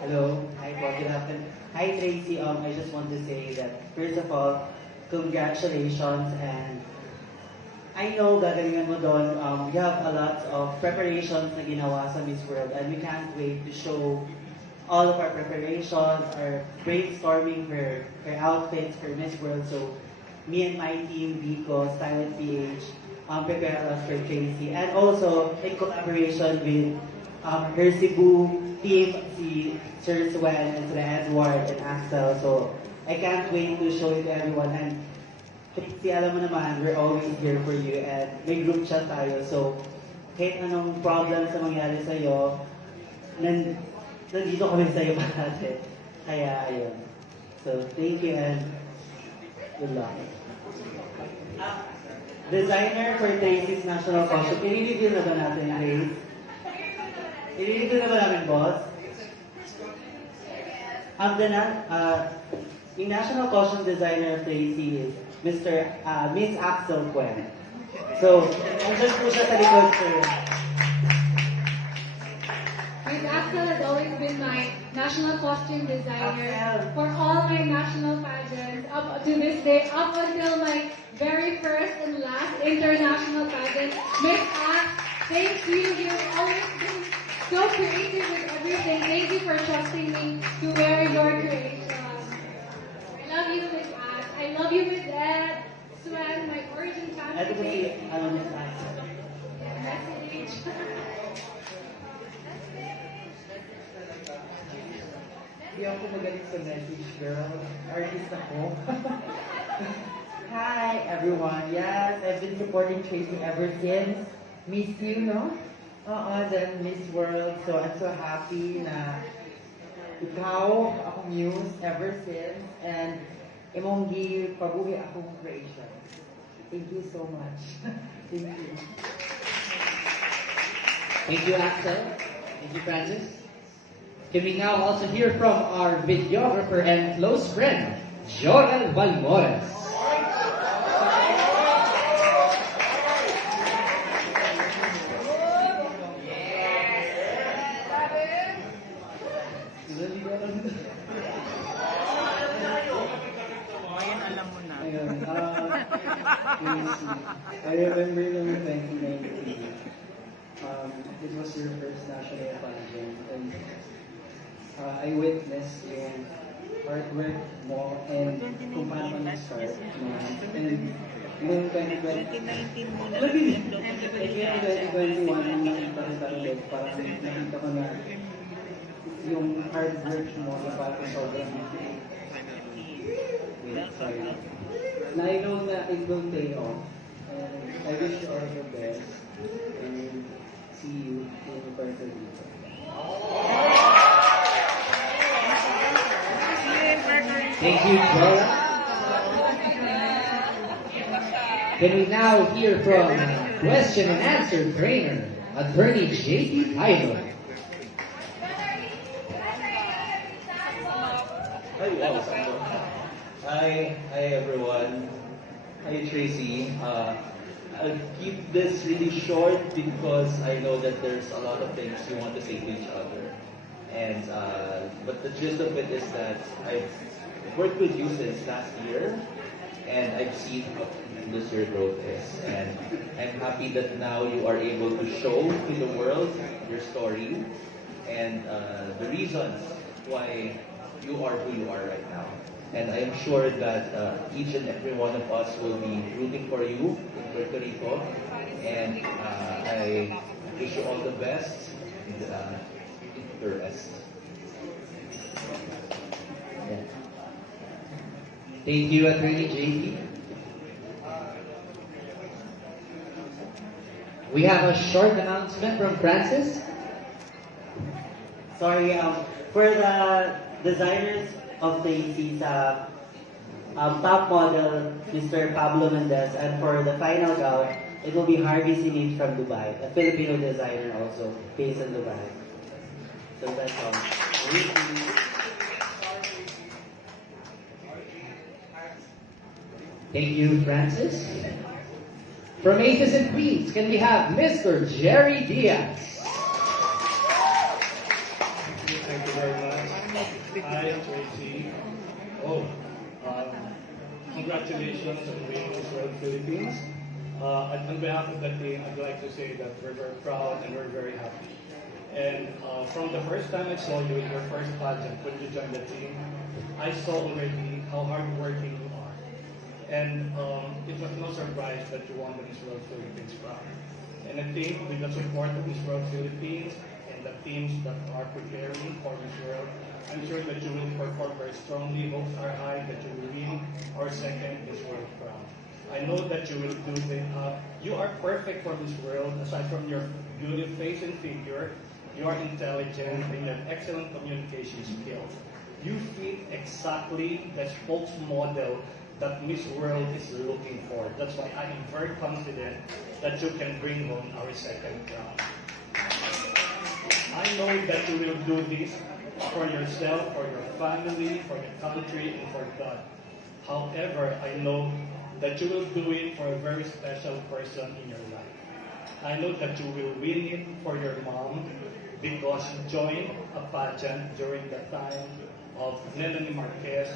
Hello. Hi po. Good afternoon. Hi Tracy. I just want to say that first of all, congratulations, and I know gagalingan mo doon. You have a lot of preparations na ginawa sa Miss World, and we can't wait to show all of our preparations, our brainstorming her outfits for Miss World. So me and my team, Vico, Style and PH, prepare us for Tracy, and also in collaboration with her Cebu team, si Sir Swen and Sir Edward and Axel. So I can't wait to show it to everyone. And Tracy, alam mo naman, we're always here for you, and may group chat tayo. So kahit anong problems na mangyari sa'yo, nandito kami sa'yo parate. Kaya ayun. So thank you and good luck. Designer for Tracy's National Costume. I-review na ba natin, Grace? I-review na ba namin, boss? Yung National Costume Designer of Tracy is Miss Axel Quen. So, andyan po siya sa likod, sir. Miss Axel been my national costume designer for all my national pageants up to this day, up until my very first and last international pageant. Miss Ash, thank you. You've always been so creative with everything. Thank you for trusting me to wear your creation. I love you, Miss Ash. I love you, Miss Ed, Swen, my origin family. Miss Ash. Message. Hindi ako magaling sa message, girl. Artist ako. Hi, everyone. Yes, I've been supporting Tracy ever since. Miss you, no? Then Miss World. So, I'm so happy na ikaw, akong news ever since. And imong pabuhi akong creation. Thank you so much. Thank you. Thank you, Axel. Thank you, Francis. Can we now also hear from our videographer and close friend, Joy Arguil. I remember nung 2019, it was your first national pageant, and I witnessed yung hard work mo and kung paano ka nag-start. And noong 2021, nung nakita kita ulit, parang nakita ko na yung hard work mo na parang sobrang na I know that it will pay off. And I wish you all the best. And see you in Puerto Rico. Thank you, Joy. Can we now hear from question and answer trainer, Attorney J.T. Taylor. Hi everyone. Hi Tracy. I'll keep this really short because I know that there's a lot of things you want to say to each other. And but the gist of it is that I've worked with you since last year, and I've seen how tremendous your growth is. And I'm happy that now you are able to show to the world your story and the reasons why you are who you are right now. And I am sure that each and every one of us will be rooting for you in Puerto Rico. And I wish you all the best in the rest. Yeah. Thank you, Attorney JP. We have a short announcement from Francis. Sorry, for the designers of Tracy's top model, Mr. Pablo Mendez, and for the final gown, it will be Harvey Simich from Dubai, a Filipino designer also, based in Dubai. So that's all. Thank you, Francis. From Aces and Queens, can we have Mr. Jerry Diaz? Thank you very much. Hi, Tracy. Congratulations on winning Miss World Philippines. On behalf of the team, I'd like to say that we're very proud and we're very happy. And from the first time I saw you in your first pageant when you joined the team, I saw already how hardworking you are. And it was no surprise that you won the Miss World Philippines crown. And I think with the support of Miss World Philippines and the teams that are preparing for Miss World, I'm sure that you will perform very strongly. Hopes are high that you will win our second Miss World crown. I know that you will do it. You are perfect for Miss World. Aside from your beautiful face and figure, you are intelligent and you have excellent communication skills. You fit exactly the spokesmodel that Miss World is looking for. That's why I am very confident that you can bring home our second crown. I know that you will do this for yourself, for your family, for your country, and for God. However, I know that you will do it for a very special person in your life. I know that you will win it for your mom, because she joined a pageant during the time of Melanie Marquez,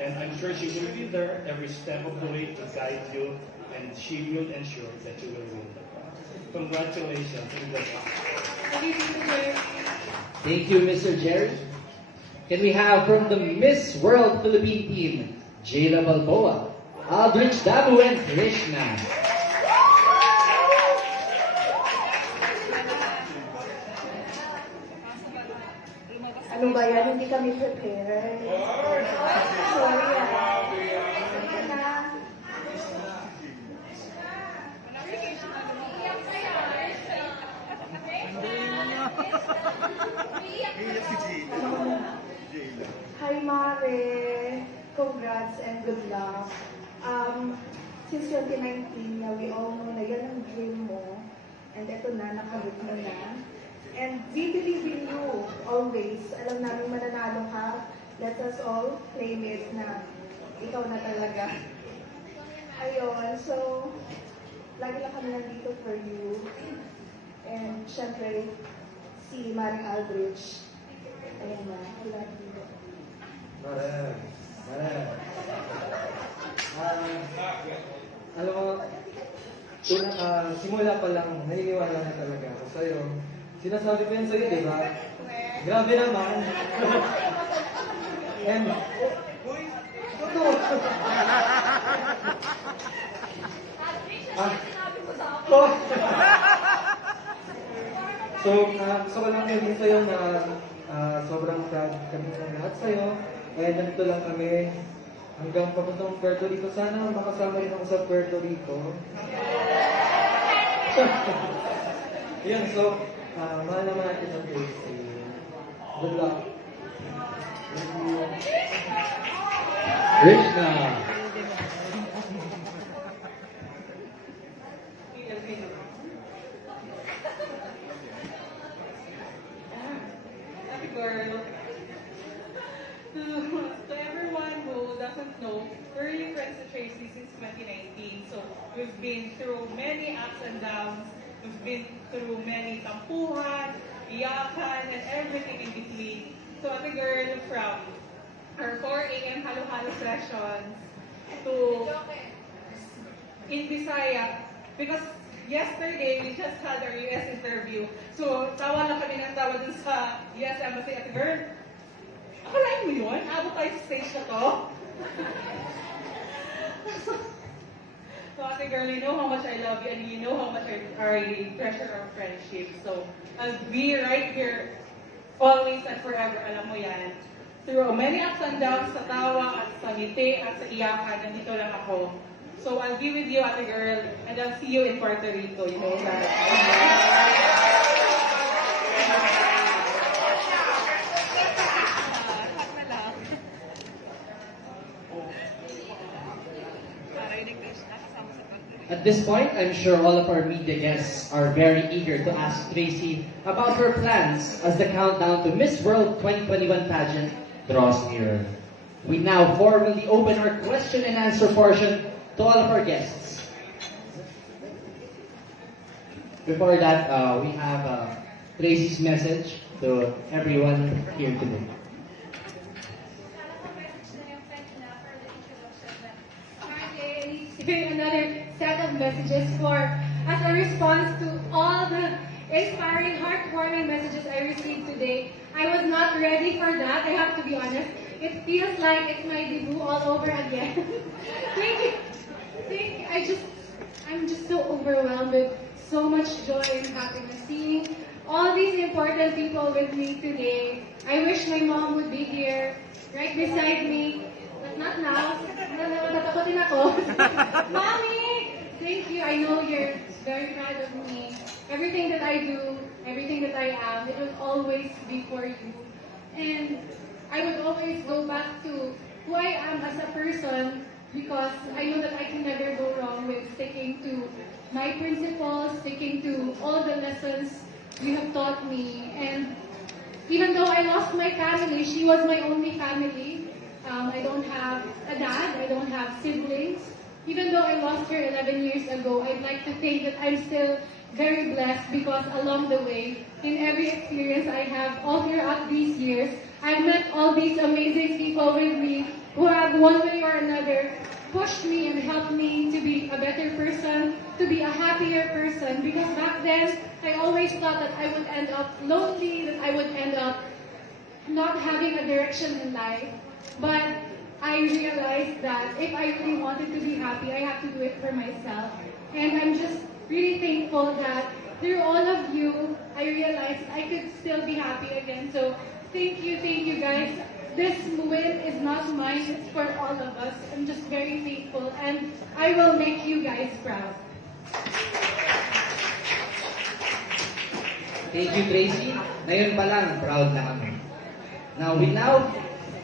and I'm sure she will be there every step of the way to guide you, and she will ensure that you will win the prize. Congratulations and good luck. Thank you, Mr. Jerry. Can we have from the Miss World Philippine team, Jayla Balboa, Aldrich Dabu, and Krishna? Ano ba yan? Hindi kami prepared. Sorry Hi, Mare. Congrats and good luck. Since 2019, we all know na yan ang dream mo. And ito na, nakabit mo na. And we believe in you always. Alam namin mananalo ka. Let us all claim it na ikaw na talaga. Ayun, so, lagi lang kami nandito for you. And syempre, si Maring Aldrich. Ayan na, I love you. Alam mo, simula pa lang, naniniwala na talaga ako sa'yo. Sinasabi ko yan sa'yo, di ba? Grabe naman. And, gusto ko lang sabihin sa'yo na sobrang proud kami ng lahat sa'yo. And nandito lang kami hanggang papuntang Puerto Rico. Sana makasama rin ako sa Puerto Rico. Yun, so, mahal naman natin ang Tracy. Good luck. Thank you. Krishna. Happy girl. To everyone who doesn't know, we're really friends with Tracy since 2019. So we've been through many ups and downs. We've been through many tampuhan, iyakan, and everything in between. So Ate Girl, from our 4 a.m. halo-halo sessions to in Bisaya, because yesterday we just had our US interview. So tawa lang kami ng tawa dun sa US Embassy. Ate Girl, akalain mo yun? Abot tayo sa stage na to? So Ate Girl, you know how much I love you and you know how much I treasure our friendship. So I'll be right here always and forever, alam mo yan. Through many ups and downs, sa tawa at sa ngiti at sa iyakan, nandito lang ako. So I'll be with you, Ate Girl, and I'll see you in Puerto Rico. You know that. At this point, I'm sure all of our media guests are very eager to ask Tracy about her plans as the countdown to Miss World 2021 pageant draws nearer. We now formally open our question and answer portion to all of our guests. Before that, we have Tracy's message to everyone here today. Another set of messages as a response to all the inspiring, heartwarming messages I received today. I was not ready for that, I have to be honest. It feels like it's my debut all over again. I'm just so overwhelmed with so much joy and happiness seeing all these important people with me today. I wish my mom would be here, right beside me. But not now. Natakotin ako. Mommy! Thank you. I know you're very proud of me. Everything that I do, everything that I am, it will always be for you. And I would always go back to who I am as a person because I know that I can never go wrong with sticking to my principles, sticking to all the lessons you have taught me. And even though I lost my family, she was my only family. I don't have a dad, I don't have siblings, Even though I lost her 11 years ago, I'd like to think that I'm still very blessed because along the way, in every experience I have all throughout these years, I've met all these amazing people with me who have one way or another pushed me and helped me to be a better person, to be a happier person. Because back then, I always thought that I would end up lonely, that I would end up not having a direction in life. But I realized that if I really wanted to be happy, I have to do it for myself. And I'm just really thankful that through all of you, I realized I could still be happy again. So thank you guys. This win is not mine, it's for all of us. I'm just very thankful and I will make you guys proud. Thank you, Tracy. Ngayon pa lang, proud na kami. Now,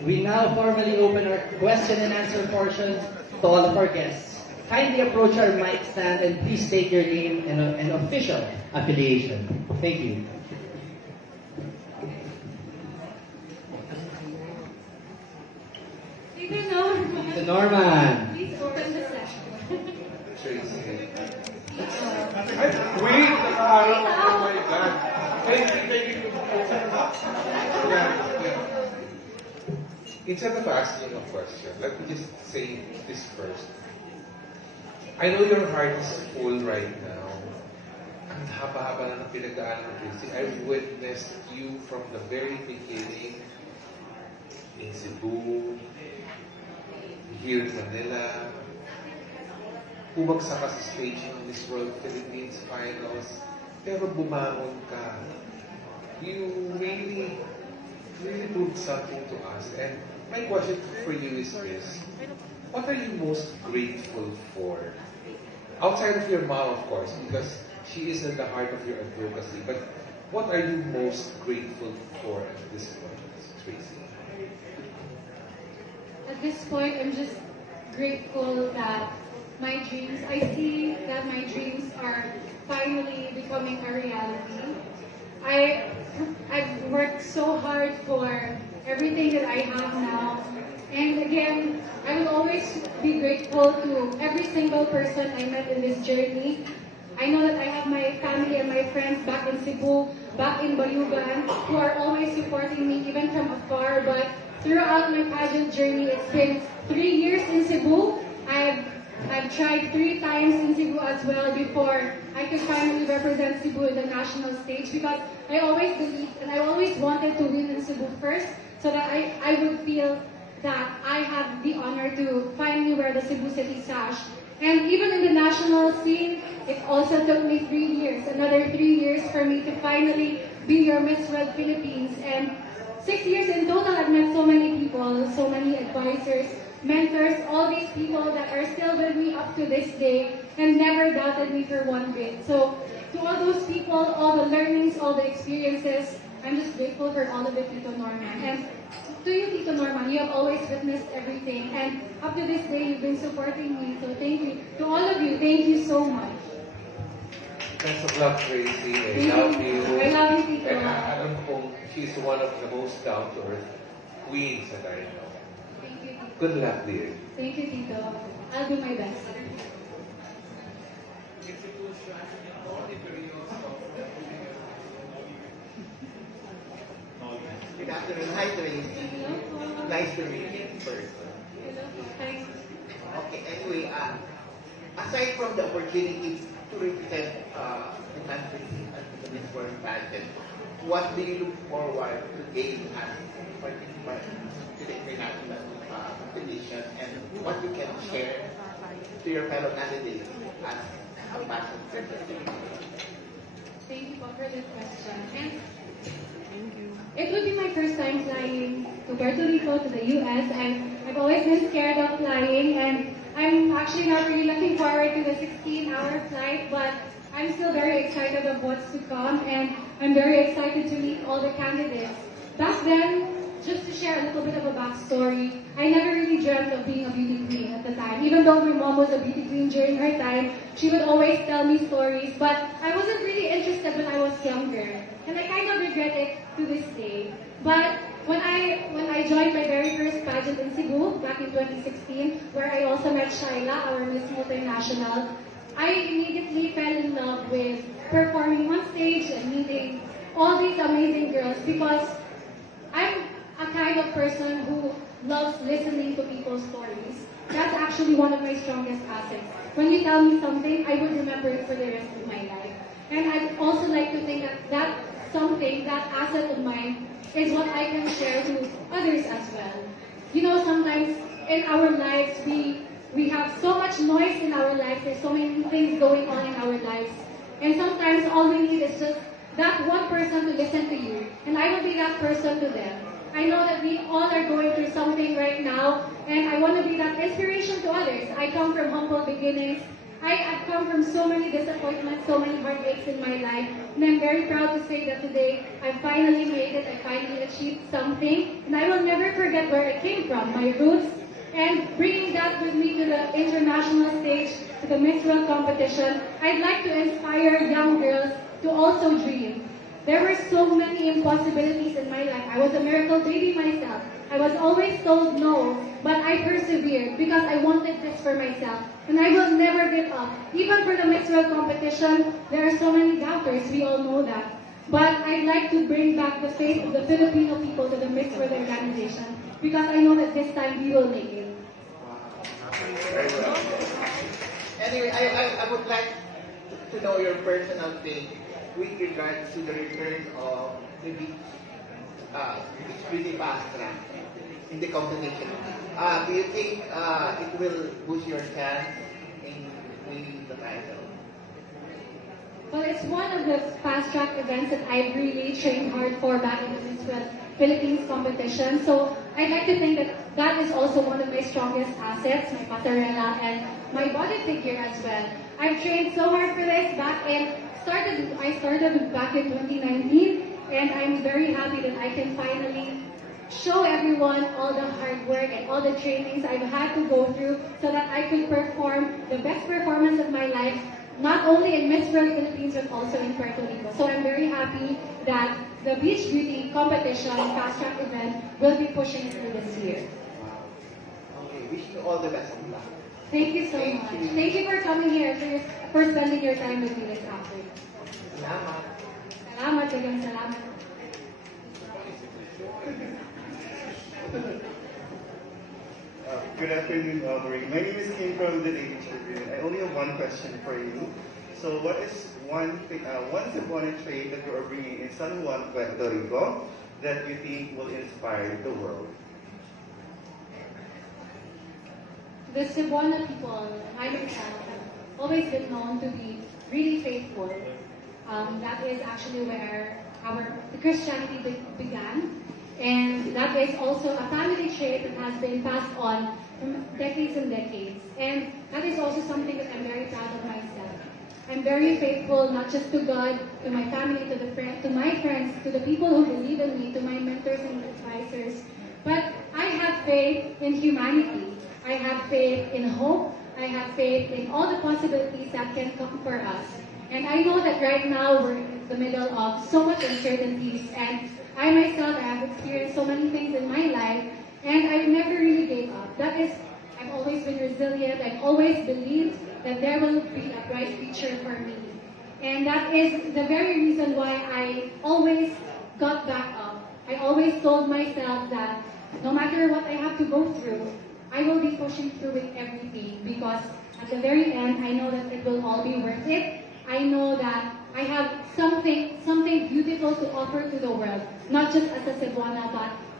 we now formally open our question and answer portion to all of our guests. Kindly approach our mic stand and please state your name and official affiliation. Thank you. Tito Norman. Please open the session. Tracy. Wait! Oh my God. Thank you. Instead of asking a question, let me just say this first. I know your heart is full right now. Ang haba-haba na ng pinagdaanan mo, Tracy. I've witnessed you from the very beginning in Cebu, here in Manila. Bumagsak ka sa stage ng Miss World Philippines Finals, pero bumangon ka. You really proved something to us. And my question for you is this. What are you most grateful for? Outside of your mom, of course, because she is at the heart of your advocacy, but what are you most grateful for at this point, Tracy? At this point, I'm just grateful that my dreams, I see that my dreams are finally becoming a reality. I've worked so hard for everything that I have now. And again, I will always be grateful to every single person I met in this journey. I know that I have my family and my friends back in Cebu, back in Bayugan, who are always supporting me even from afar. But throughout my pageant journey, it's been 3 years in Cebu. I've tried 3 times in Cebu as well before I could finally represent Cebu in the national stage, because I always believed and I always wanted to win in Cebu first so that I would feel that I have the honor to finally wear the Cebu City sash. And even in the national scene, it also took me 3 years, another 3 years for me to finally be your Miss World Philippines. And 6 years in total, I've met so many people, so many advisors, mentors, all these people that are still with me up to this day and never doubted me for one bit. So to all those people, all the learnings, all the experiences, I'm just grateful for all of it, Tito Norman. And to you, Tito Norman, you have always witnessed everything. And up to this day, you've been supporting me. So thank you. To all of you, thank you so much. Best of luck, Tracy. I love you. I love you, Tito. And alam ko, she's one of the most down-to-earth queens that I know. Thank you, Tito. Good luck, dear. Thank you, Tito. I'll do my best. Good afternoon. Hi, Tracy. Nice to meet you in person. Okay, anyway, aside from the opportunity to represent the country at the Miss World Pageant, what do you look forward to gain as participant to the international competition, and what you can share to your fellow candidates as ambassadors? Thank you for the question. And it would be my first time flying to Puerto Rico, to the US, and I've always been scared of flying, and I'm actually not really looking forward to the 16-hour flight, but I'm still very excited of what's to come, and I'm very excited to meet all the candidates. Back then, just to share a little bit of a backstory, I never really dreamt of being a beauty queen at the time. Even though my mom was a beauty queen during her time, she would always tell me stories, but I wasn't really interested when I was younger. And I kind of regret it to this day. But when I joined my very first first pageant in Cebu back in 2016, where I also met Shaila, our Miss Multinational. I immediately fell in love with performing on stage and meeting all these amazing girls because I'm a kind of person who loves listening to people's stories. That's actually one of my strongest assets. When you tell me something, I would remember it for the rest of my life. And I'd also like to think that something, that asset of mine, is what I can share to others as well. You know, sometimes in our lives, we have so much noise in our lives, there's so many things going on in our lives. And sometimes all we need is just that one person to listen to you. And I will be that person to them. I know that we all are going through something right now, and I want to be that inspiration to others. I come from humble beginnings. I've come from so many disappointments, so many heartaches in my life, and I'm very proud to say that today I finally made it, I finally achieved something, and I will never forget where I came from, my roots, and bringing that with me to the international stage, to the Miss World competition. I'd like to inspire young girls to also dream. There were so many impossibilities in my life. I was a miracle baby myself. I was always told no, but I persevered because I wanted this for myself. And I will never give up. Even for the Miss World competition, there are so many doubters, we all know that. But I'd like to bring back the faith of the Filipino people to the Miss World organization because I know that this time we will make it. Very well. Anyway, I would like to know your personal take with regards to the return of the beach beauty pastra in the competition. Do you think it will boost your chance in winning the title? Well, it's one of the fast-track events that I've really trained hard for back in the Miss World Philippines competition. So I'd like to think that that is also one of my strongest assets, my pasarela and my body figure as well. I've trained so hard for this I started back in 2019, and I'm very happy that I can finally show everyone all the hard work and all the trainings I've had to go through so that I could perform the best performance of my life, not only in Miss World Philippines but also in Puerto Rico. So I'm very happy that the Beach Beauty competition fast track event will be pushing through this year. Okay, wish you all the best of luck. Thank you so much. Thank you for coming here, for spending your time with me this afternoon. Salamat. Salamat, dagang salamat. Good afternoon, Maureen. My name is Kim from the Daily Tribune. I only have one question for you. So, what is one Cebuana trait that you are bringing in San Juan, Puerto Rico, that you think will inspire the world? The Cebuana people, I myself, have always been known to be really faithful. That is actually where the Christianity began. And that is also a family trait that has been passed on from decades and decades. And that is also something that I'm very proud of myself. I'm very faithful not just to God, to my family, to my friends, to the people who believe in me, to my mentors and advisors. But I have faith in humanity. I have faith in hope. I have faith in all the possibilities that can come for us. And I know that right now we're in the middle of so much uncertainties, and I myself have experienced so many things in my life, and I've never really gave up. I've always been resilient. I've always believed that there will be a bright future for me. And that is the very reason why I always got back up. I always told myself that no matter what I have to go through, I will be pushing through with everything because at the very end, I know that it will all be worth it. I know that I have something beautiful to offer to the world, not just as a Cebuana,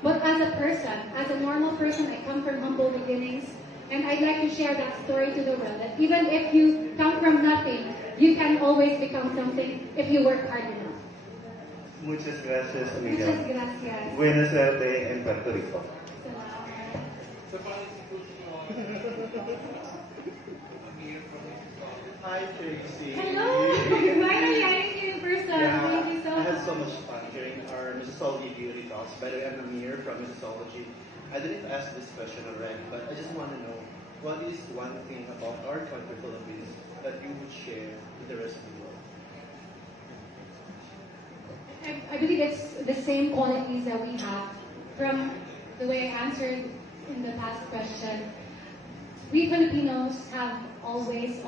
but as a person, as a normal person. I come from humble beginnings, and I'd like to share that story to the world, that even if you come from nothing, you can always become something if you work hard enough. Muchas gracias, amiga. Muchas gracias. Buena suerte en Puerto Rico. Hi, Tracy. Hello. Finally, I am here in person. Yeah, Thank you so I much. had so much fun during our Mississology Beauty Talks. By the way, I'm Amir from Mississology. I didn't ask this question already, but I just want to know, what is one thing about our country, Philippines, that you would share with the rest of the world? I believe it's the same qualities that we have. From the way I answered in the past question, we Filipinos have always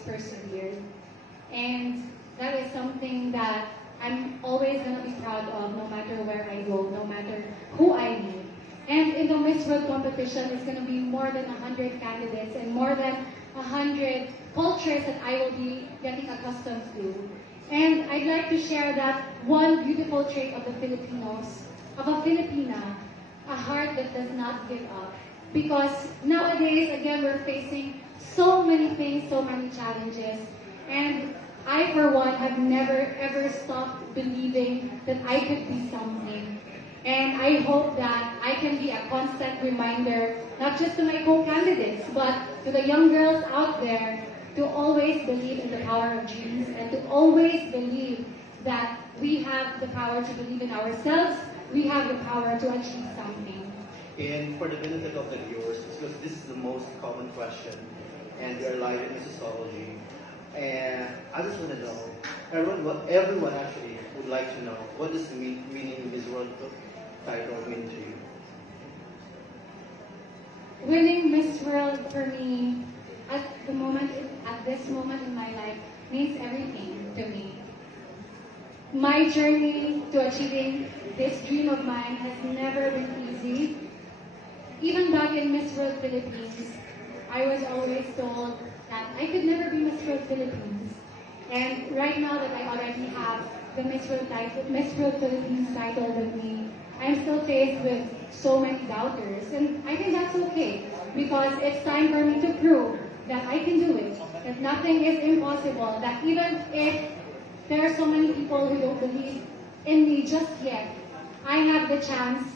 persevered. And that is something that I'm always going to be proud of, no matter where I go, no matter who I meet. And in the Miss World competition, it's going to be more than 100 candidates and more than 100 cultures that I will be getting accustomed to. And I'd like to share that one beautiful trait of the Filipinos, of a Filipina, a heart that does not give up. Because nowadays, again, we're facing so many things, so many challenges. And I, for one, have never ever stopped believing that I could be something. And I hope that I can be a constant reminder, not just to my co-candidates, but to the young girls out there, to always believe in the power of dreams and to always believe that we have the power to believe in ourselves, we have the power to achieve something. And for the benefit of the viewers, because this is the most common question, and we are live in sociology, and I just want to know, everyone actually would like to know, what does winning this world title mean to you? Winning Miss World for me, at this moment in my life, means everything to me. My journey to achieving this dream of mine has never been easy. Even back in Miss World Philippines, I was always told that I could never be Miss World Philippines. And right now that I already have the Miss World Philippines title with me, I'm still faced with so many doubters. And I think that's okay, because it's time for me to prove that I can do it, that nothing is impossible, that even if there are so many people who don't believe in me just yet, I have the chance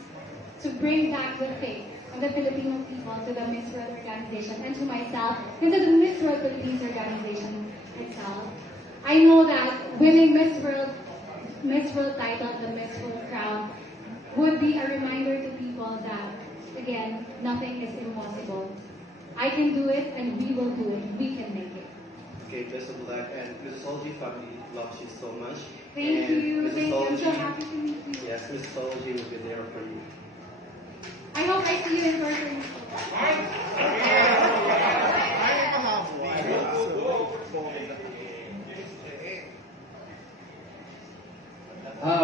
to bring back the faith of the Filipino people to the Miss World organization and to myself and to the Miss World Philippines organization itself. I know that winning Miss World title, the Miss World crown, would be a reminder to people that, again, nothing is impossible. I can do it and we will do it. We can make it. Okay, best of luck, and Mrs. Solji family loves you so much. Thank and you. Mrs. Thank you. I'm so Solji, happy to meet you. yes, Mrs. Solji will be there for you. I hope I see you in person.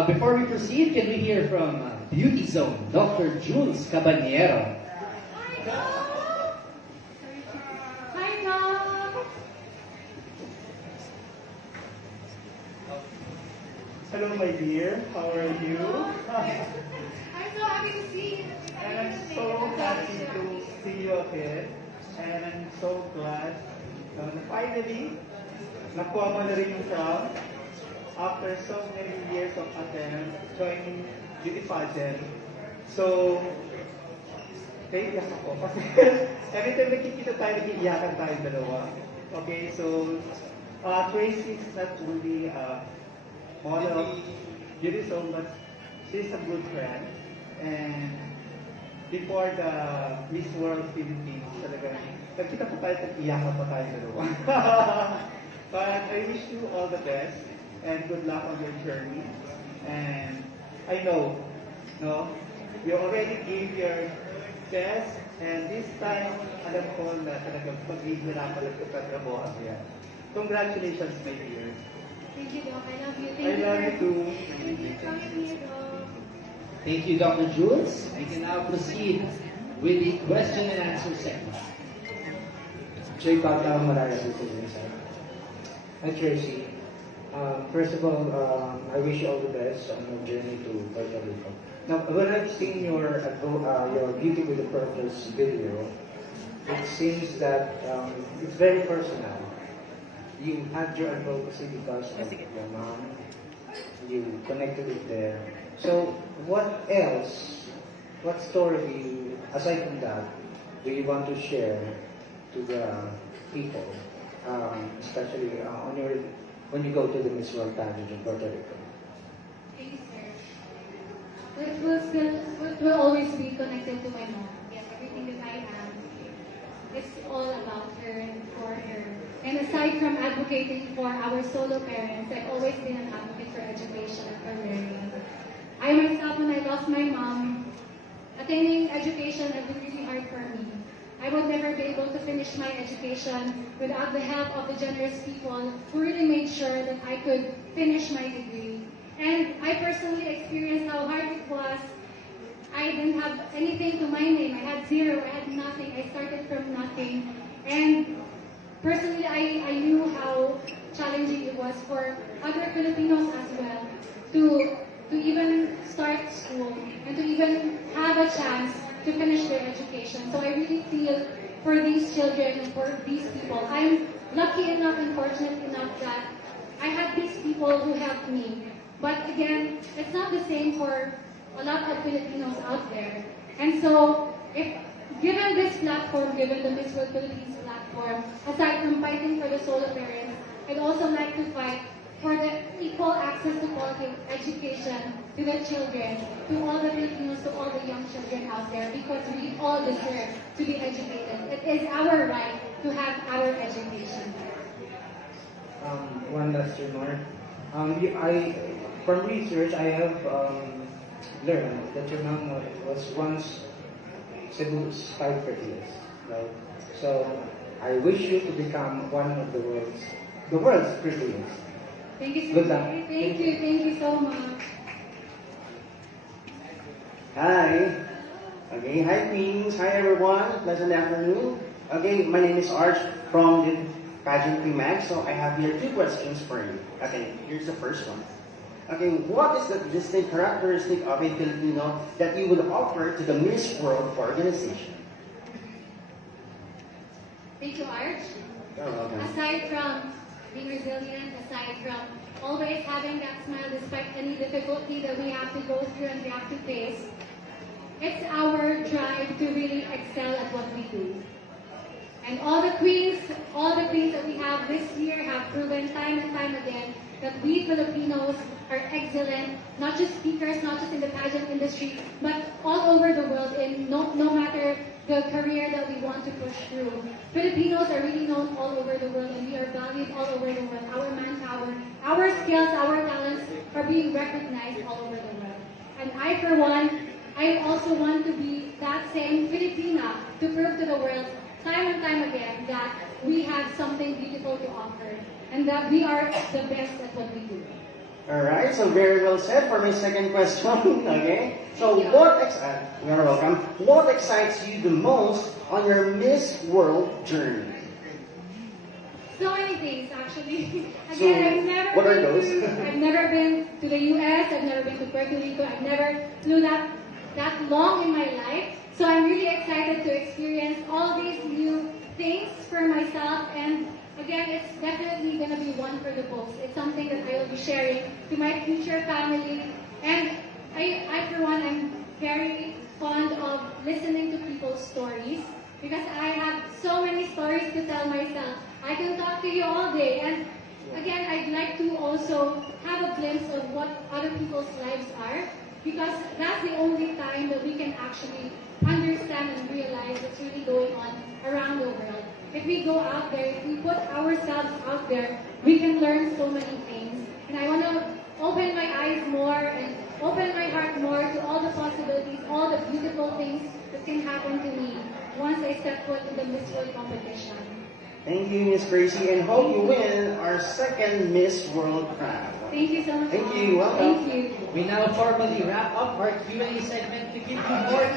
Before we proceed, can we hear from Beauty Zone, Dr. Jules Caballero. Hi, Mom. Hello, my dear. How are you? I'm so happy to see you. And I'm so happy to see you again. And I'm so glad na finally, nakuha mo na rin yung crown. After so many years of attempt, joining beauty pageant. So, iyak ako. Kasi every time nakikita tayo, nag-iiyakan tayo dalawa. Okay, so, Tracy is not only a model beauty zone, but she's a good friend. And before the Miss World Philippines, talaga, nagkita pa tayo, nag-iyakan pa tayo dalawa. But I wish you all the best. And good luck on your journey. And I know, no, you already gave your best, and this time, alam ko na talagang paghihirapan lang ito at nabuhat yan. Congratulations, my dear. Thank you, Doc. I love you. I love you too. Thank you. Come here, Doc. Thank you, Dr. Jules. We can now proceed with the question and answer segment. Joy Arguil, Hi, Tracy. First of all, I wish you all the best on your journey to Puerto Rico. Now, when I've seen your Beauty with a Purpose video, it seems that it's very personal. You had your advocacy because of your mom. You connected it there. So, what else? What story do you, aside from that, do you want to share to the people, especially when you go to the Miss World Pageant in Puerto Rico? Thank you, sir. It will always be connected to my mom. Yes, everything that I am, it's all about her and for her. And aside from advocating for our solo parents, I've always been an advocate for education and for learning. I myself, when I lost my mom, attaining education has been really hard for me. I would never be able to finish my education without the help of the generous people who really made sure that I could finish my degree. And I personally experienced how hard it was. I didn't have anything to my name. I had zero. I had nothing. I started from nothing. And personally, I knew how challenging it was for other Filipinos as well to even start school and to even have a chance to finish their education. So I really feel for these children and for these people. I'm lucky enough and fortunate enough that I had these people who helped me. But again, it's not the same for a lot of Filipinos out there. And so, if given this platform, given the Miss World Philippines platform, aside from fighting for the solo parents, I'd also like to fight for the equal access to quality education to the children, to all the Filipinos, to all the young children out there, because we all deserve to be educated. It is our right to have our education. One last remark. From research, I have learned that your mom was once Cebu's 5 years, right? So I wish you to become one of the world's prettiest. Thank you, Good luck. Thank you so much. Hi. Okay, hi Queens. Hi everyone. Pleasant afternoon. Okay, my name is Arch from the Pageant Mag. So I have here 2 questions for you. Okay, here's the first one. Okay, what is the distinct characteristic of a Filipino that you would offer to the Miss World organization? Thank you, Arch. You're welcome. Aside from being resilient, aside from always having that smile despite any difficulty that we have to go through and we have to face, it's our drive to really excel at what we do. And all the queens that we have this year have proven time and time again that we Filipinos are excellent, not just speakers, not just in the pageant industry, but all over the world in no matter the career that we want to push through. Filipinos are really known all over the world and we are valued all over the world. Our manpower, our skills, our talents are being recognized all over the world. And I, for one, I also want to be that same Filipina to prove to the world time and time again that we have something beautiful to offer and that we are the best at what we do. Alright, so very well said for my second question. Okay, so you're welcome. What excites you the most on your Miss World journey? So many things, actually. So, what are those? I've never been to the US, I've never been to Puerto Rico, I've never flew that long in my life. So I'm really excited to experience all these new things for myself, and again, it's definitely going to be one for the books. It's something that I will be sharing to my future family. And I for one, I'm very fond of listening to people's stories because I have so many stories to tell myself. I can talk to you all day. And again, I'd like to also have a glimpse of what other people's lives are because that's the only time that we can actually understand and realize what's really going on around the world. If we go out there, if we put ourselves out there, we can learn so many things. And I want to open my eyes more and open my heart more to all the possibilities, all the beautiful things that can happen to me once I step foot in the Miss World competition. Thank you, Miss Tracy, and hope you win our second Miss World crown. Thank you so much. Thank you. Welcome. Thank you. We now formally wrap up our Q&A segment to give you more.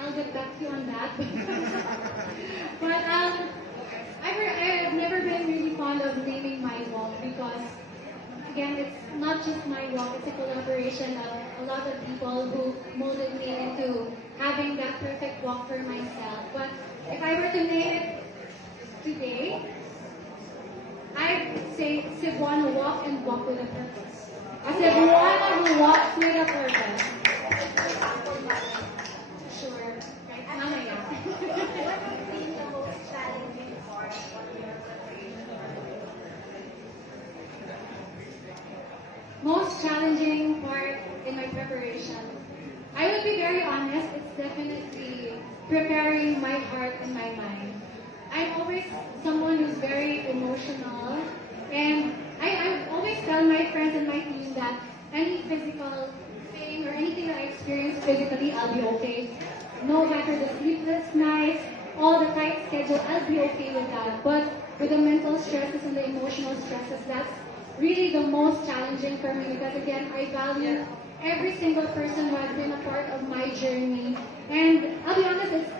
I'll get back to you on that. But I've never been really fond of naming my walk because, again, it's not just my walk, it's a collaboration of a lot of people who molded me into having that perfect walk for myself. But if I were to name it today, I'd say Cebuana walk and walk with a purpose. A Cebuana who walks with a purpose. Sure. Right. Mamaya. Most challenging part in my preparation. I will be very honest, it's definitely preparing my heart and my mind. I'm always someone who's very emotional, and I always tell my friends and my team that any physical thing or anything that I experience physically, I'll be okay. No matter the sleepless nights, all the tight schedule, I'll be okay with that. But with the mental stresses and the emotional stresses, that's really the most challenging for me because again, I value every single person who has been a part of my journey. And I'll be honest,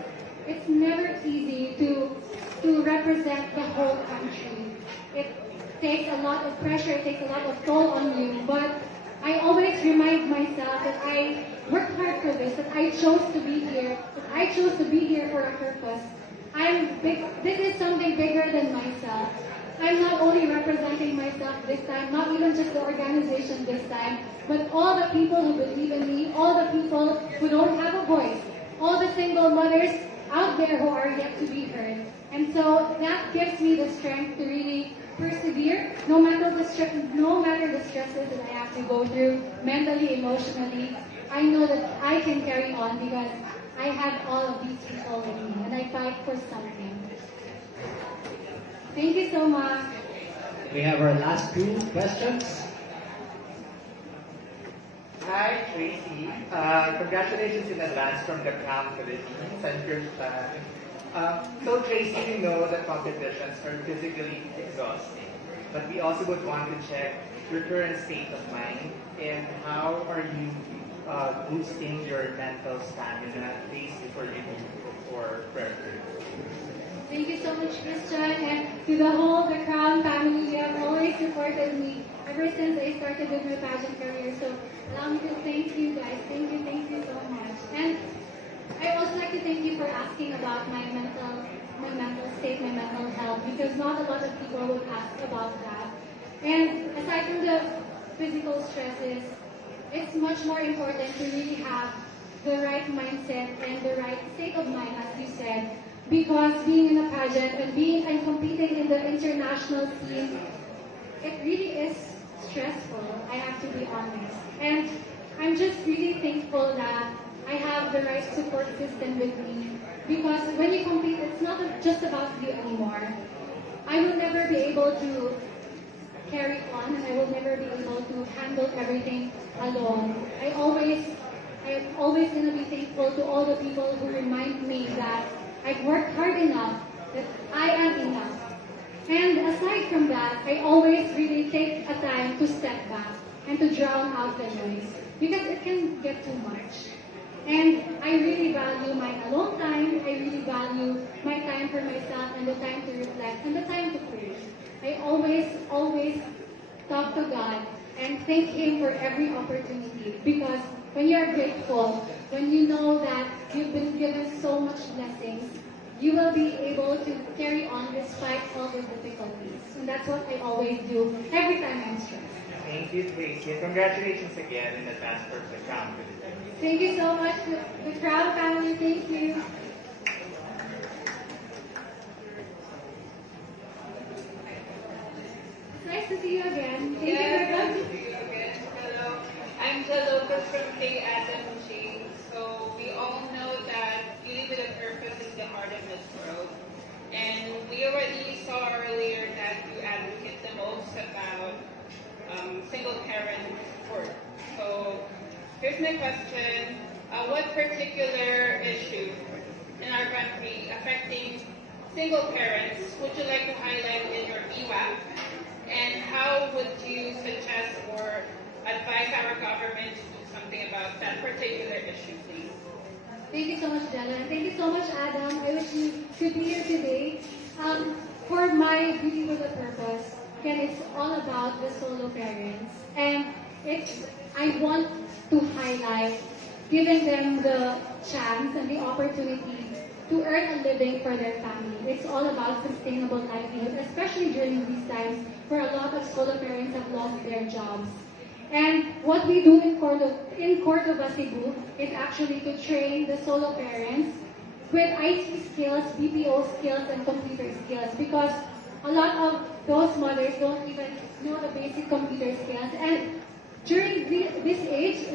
it's never easy to represent the whole country. It takes a lot of pressure, it takes a lot of toll on you, but I always remind myself that I worked hard for this, that I chose to be here, that I chose to be here for a purpose. This is something bigger than myself. I'm not only representing myself this time, not even just the organization this time, but all the people who believe in me, all the people who don't have a voice, all the single mothers out there who are yet to be heard. And so that gives me the strength to really persevere, no matter the stresses that I have to go through, mentally, emotionally. I know that I can carry on because I have all of these people with me, and I fight for something. Thank you so much. We have our last two questions. Hi, Tracy. Congratulations in advance from the Crown Philippines and your fan. So, Tracy, we know that competitions are physically exhausting, but we also would want to check your current state of mind and how are you boosting your mental stamina days before you do for prayer. Thank you so much, Christian, and to the Crown family. You have always supported me ever since I started with my pageant career. So allow me to thank you guys. Thank you so much. And I also like to thank you for asking about my mental state, my mental health, because not a lot of people would ask about that. And aside from the physical stresses, it's much more important to really have the right mindset and the right state of mind, as you said. Because being in a pageant and competing in the international scene, it really is stressful, I have to be honest. And I'm just really thankful that I have the right support system with me. Because when you compete, it's not just about you anymore. I will never be able to carry on, and I will never be able to handle everything alone. I'm always going to be thankful to all the people who remind me that I've worked hard enough, that I am enough. And aside from that, I always really take a time to step back and to drown out the noise because it can get too much. And I really value my alone time, I really value my time for myself and the time to reflect and the time to pray. I always talk to God and thank Him for every opportunity because when you're grateful, when you know that you've been given so much blessings, you will be able to carry on despite all the difficulties. And that's what I always do every time I'm stressed. Thank you, Tracy. And congratulations again in advance for the Crown Philippines. Thank you so much, the Crown family. Thank you. It's nice to see you again. Thank you very much. Hello, I'm Jalocas from K. Adam G. So we all know that living with a purpose is the heart of this world. And we already saw earlier that you advocate the most about single parent support. So here's my question. What particular issue in our country affecting single parents would you like to highlight in your EWAP? And how would you suggest or advise our government to do something about that particular issue, please? Thank you so much, Jella. And thank you so much, Adam. I wish you could be here today. For my Beauty with a Purpose, again, it's all about the solo parents. And I want to highlight giving them the chance and the opportunity to earn a living for their family. It's all about sustainable livelihood, especially during these times where a lot of solo parents have lost their jobs. And what we do in Cordova, Cebu is actually to train the solo parents with IT skills, BPO skills, and computer skills because a lot of those mothers don't even know the basic computer skills. And during this age,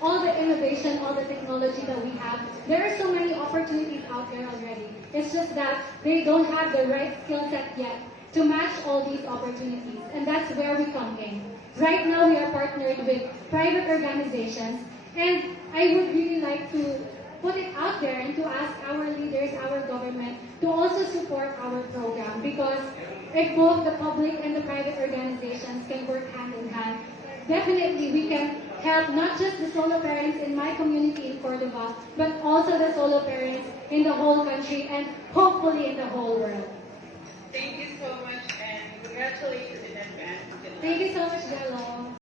all the innovation, all the technology that we have. There are so many opportunities out there already. It's just that they don't have the right skill set yet to match all these opportunities. And that's where we come in. Right now, we are partnered with private organizations, and I would really like to put it out there and to ask our leaders, our government, to also support our program, because if both the public and the private organizations can work hand in hand, definitely we can help not just the solo parents in my community in Cordova, but also the solo parents in the whole country and hopefully in the whole world. Thank you so much and congratulations in advance. Thank you so much, Jello.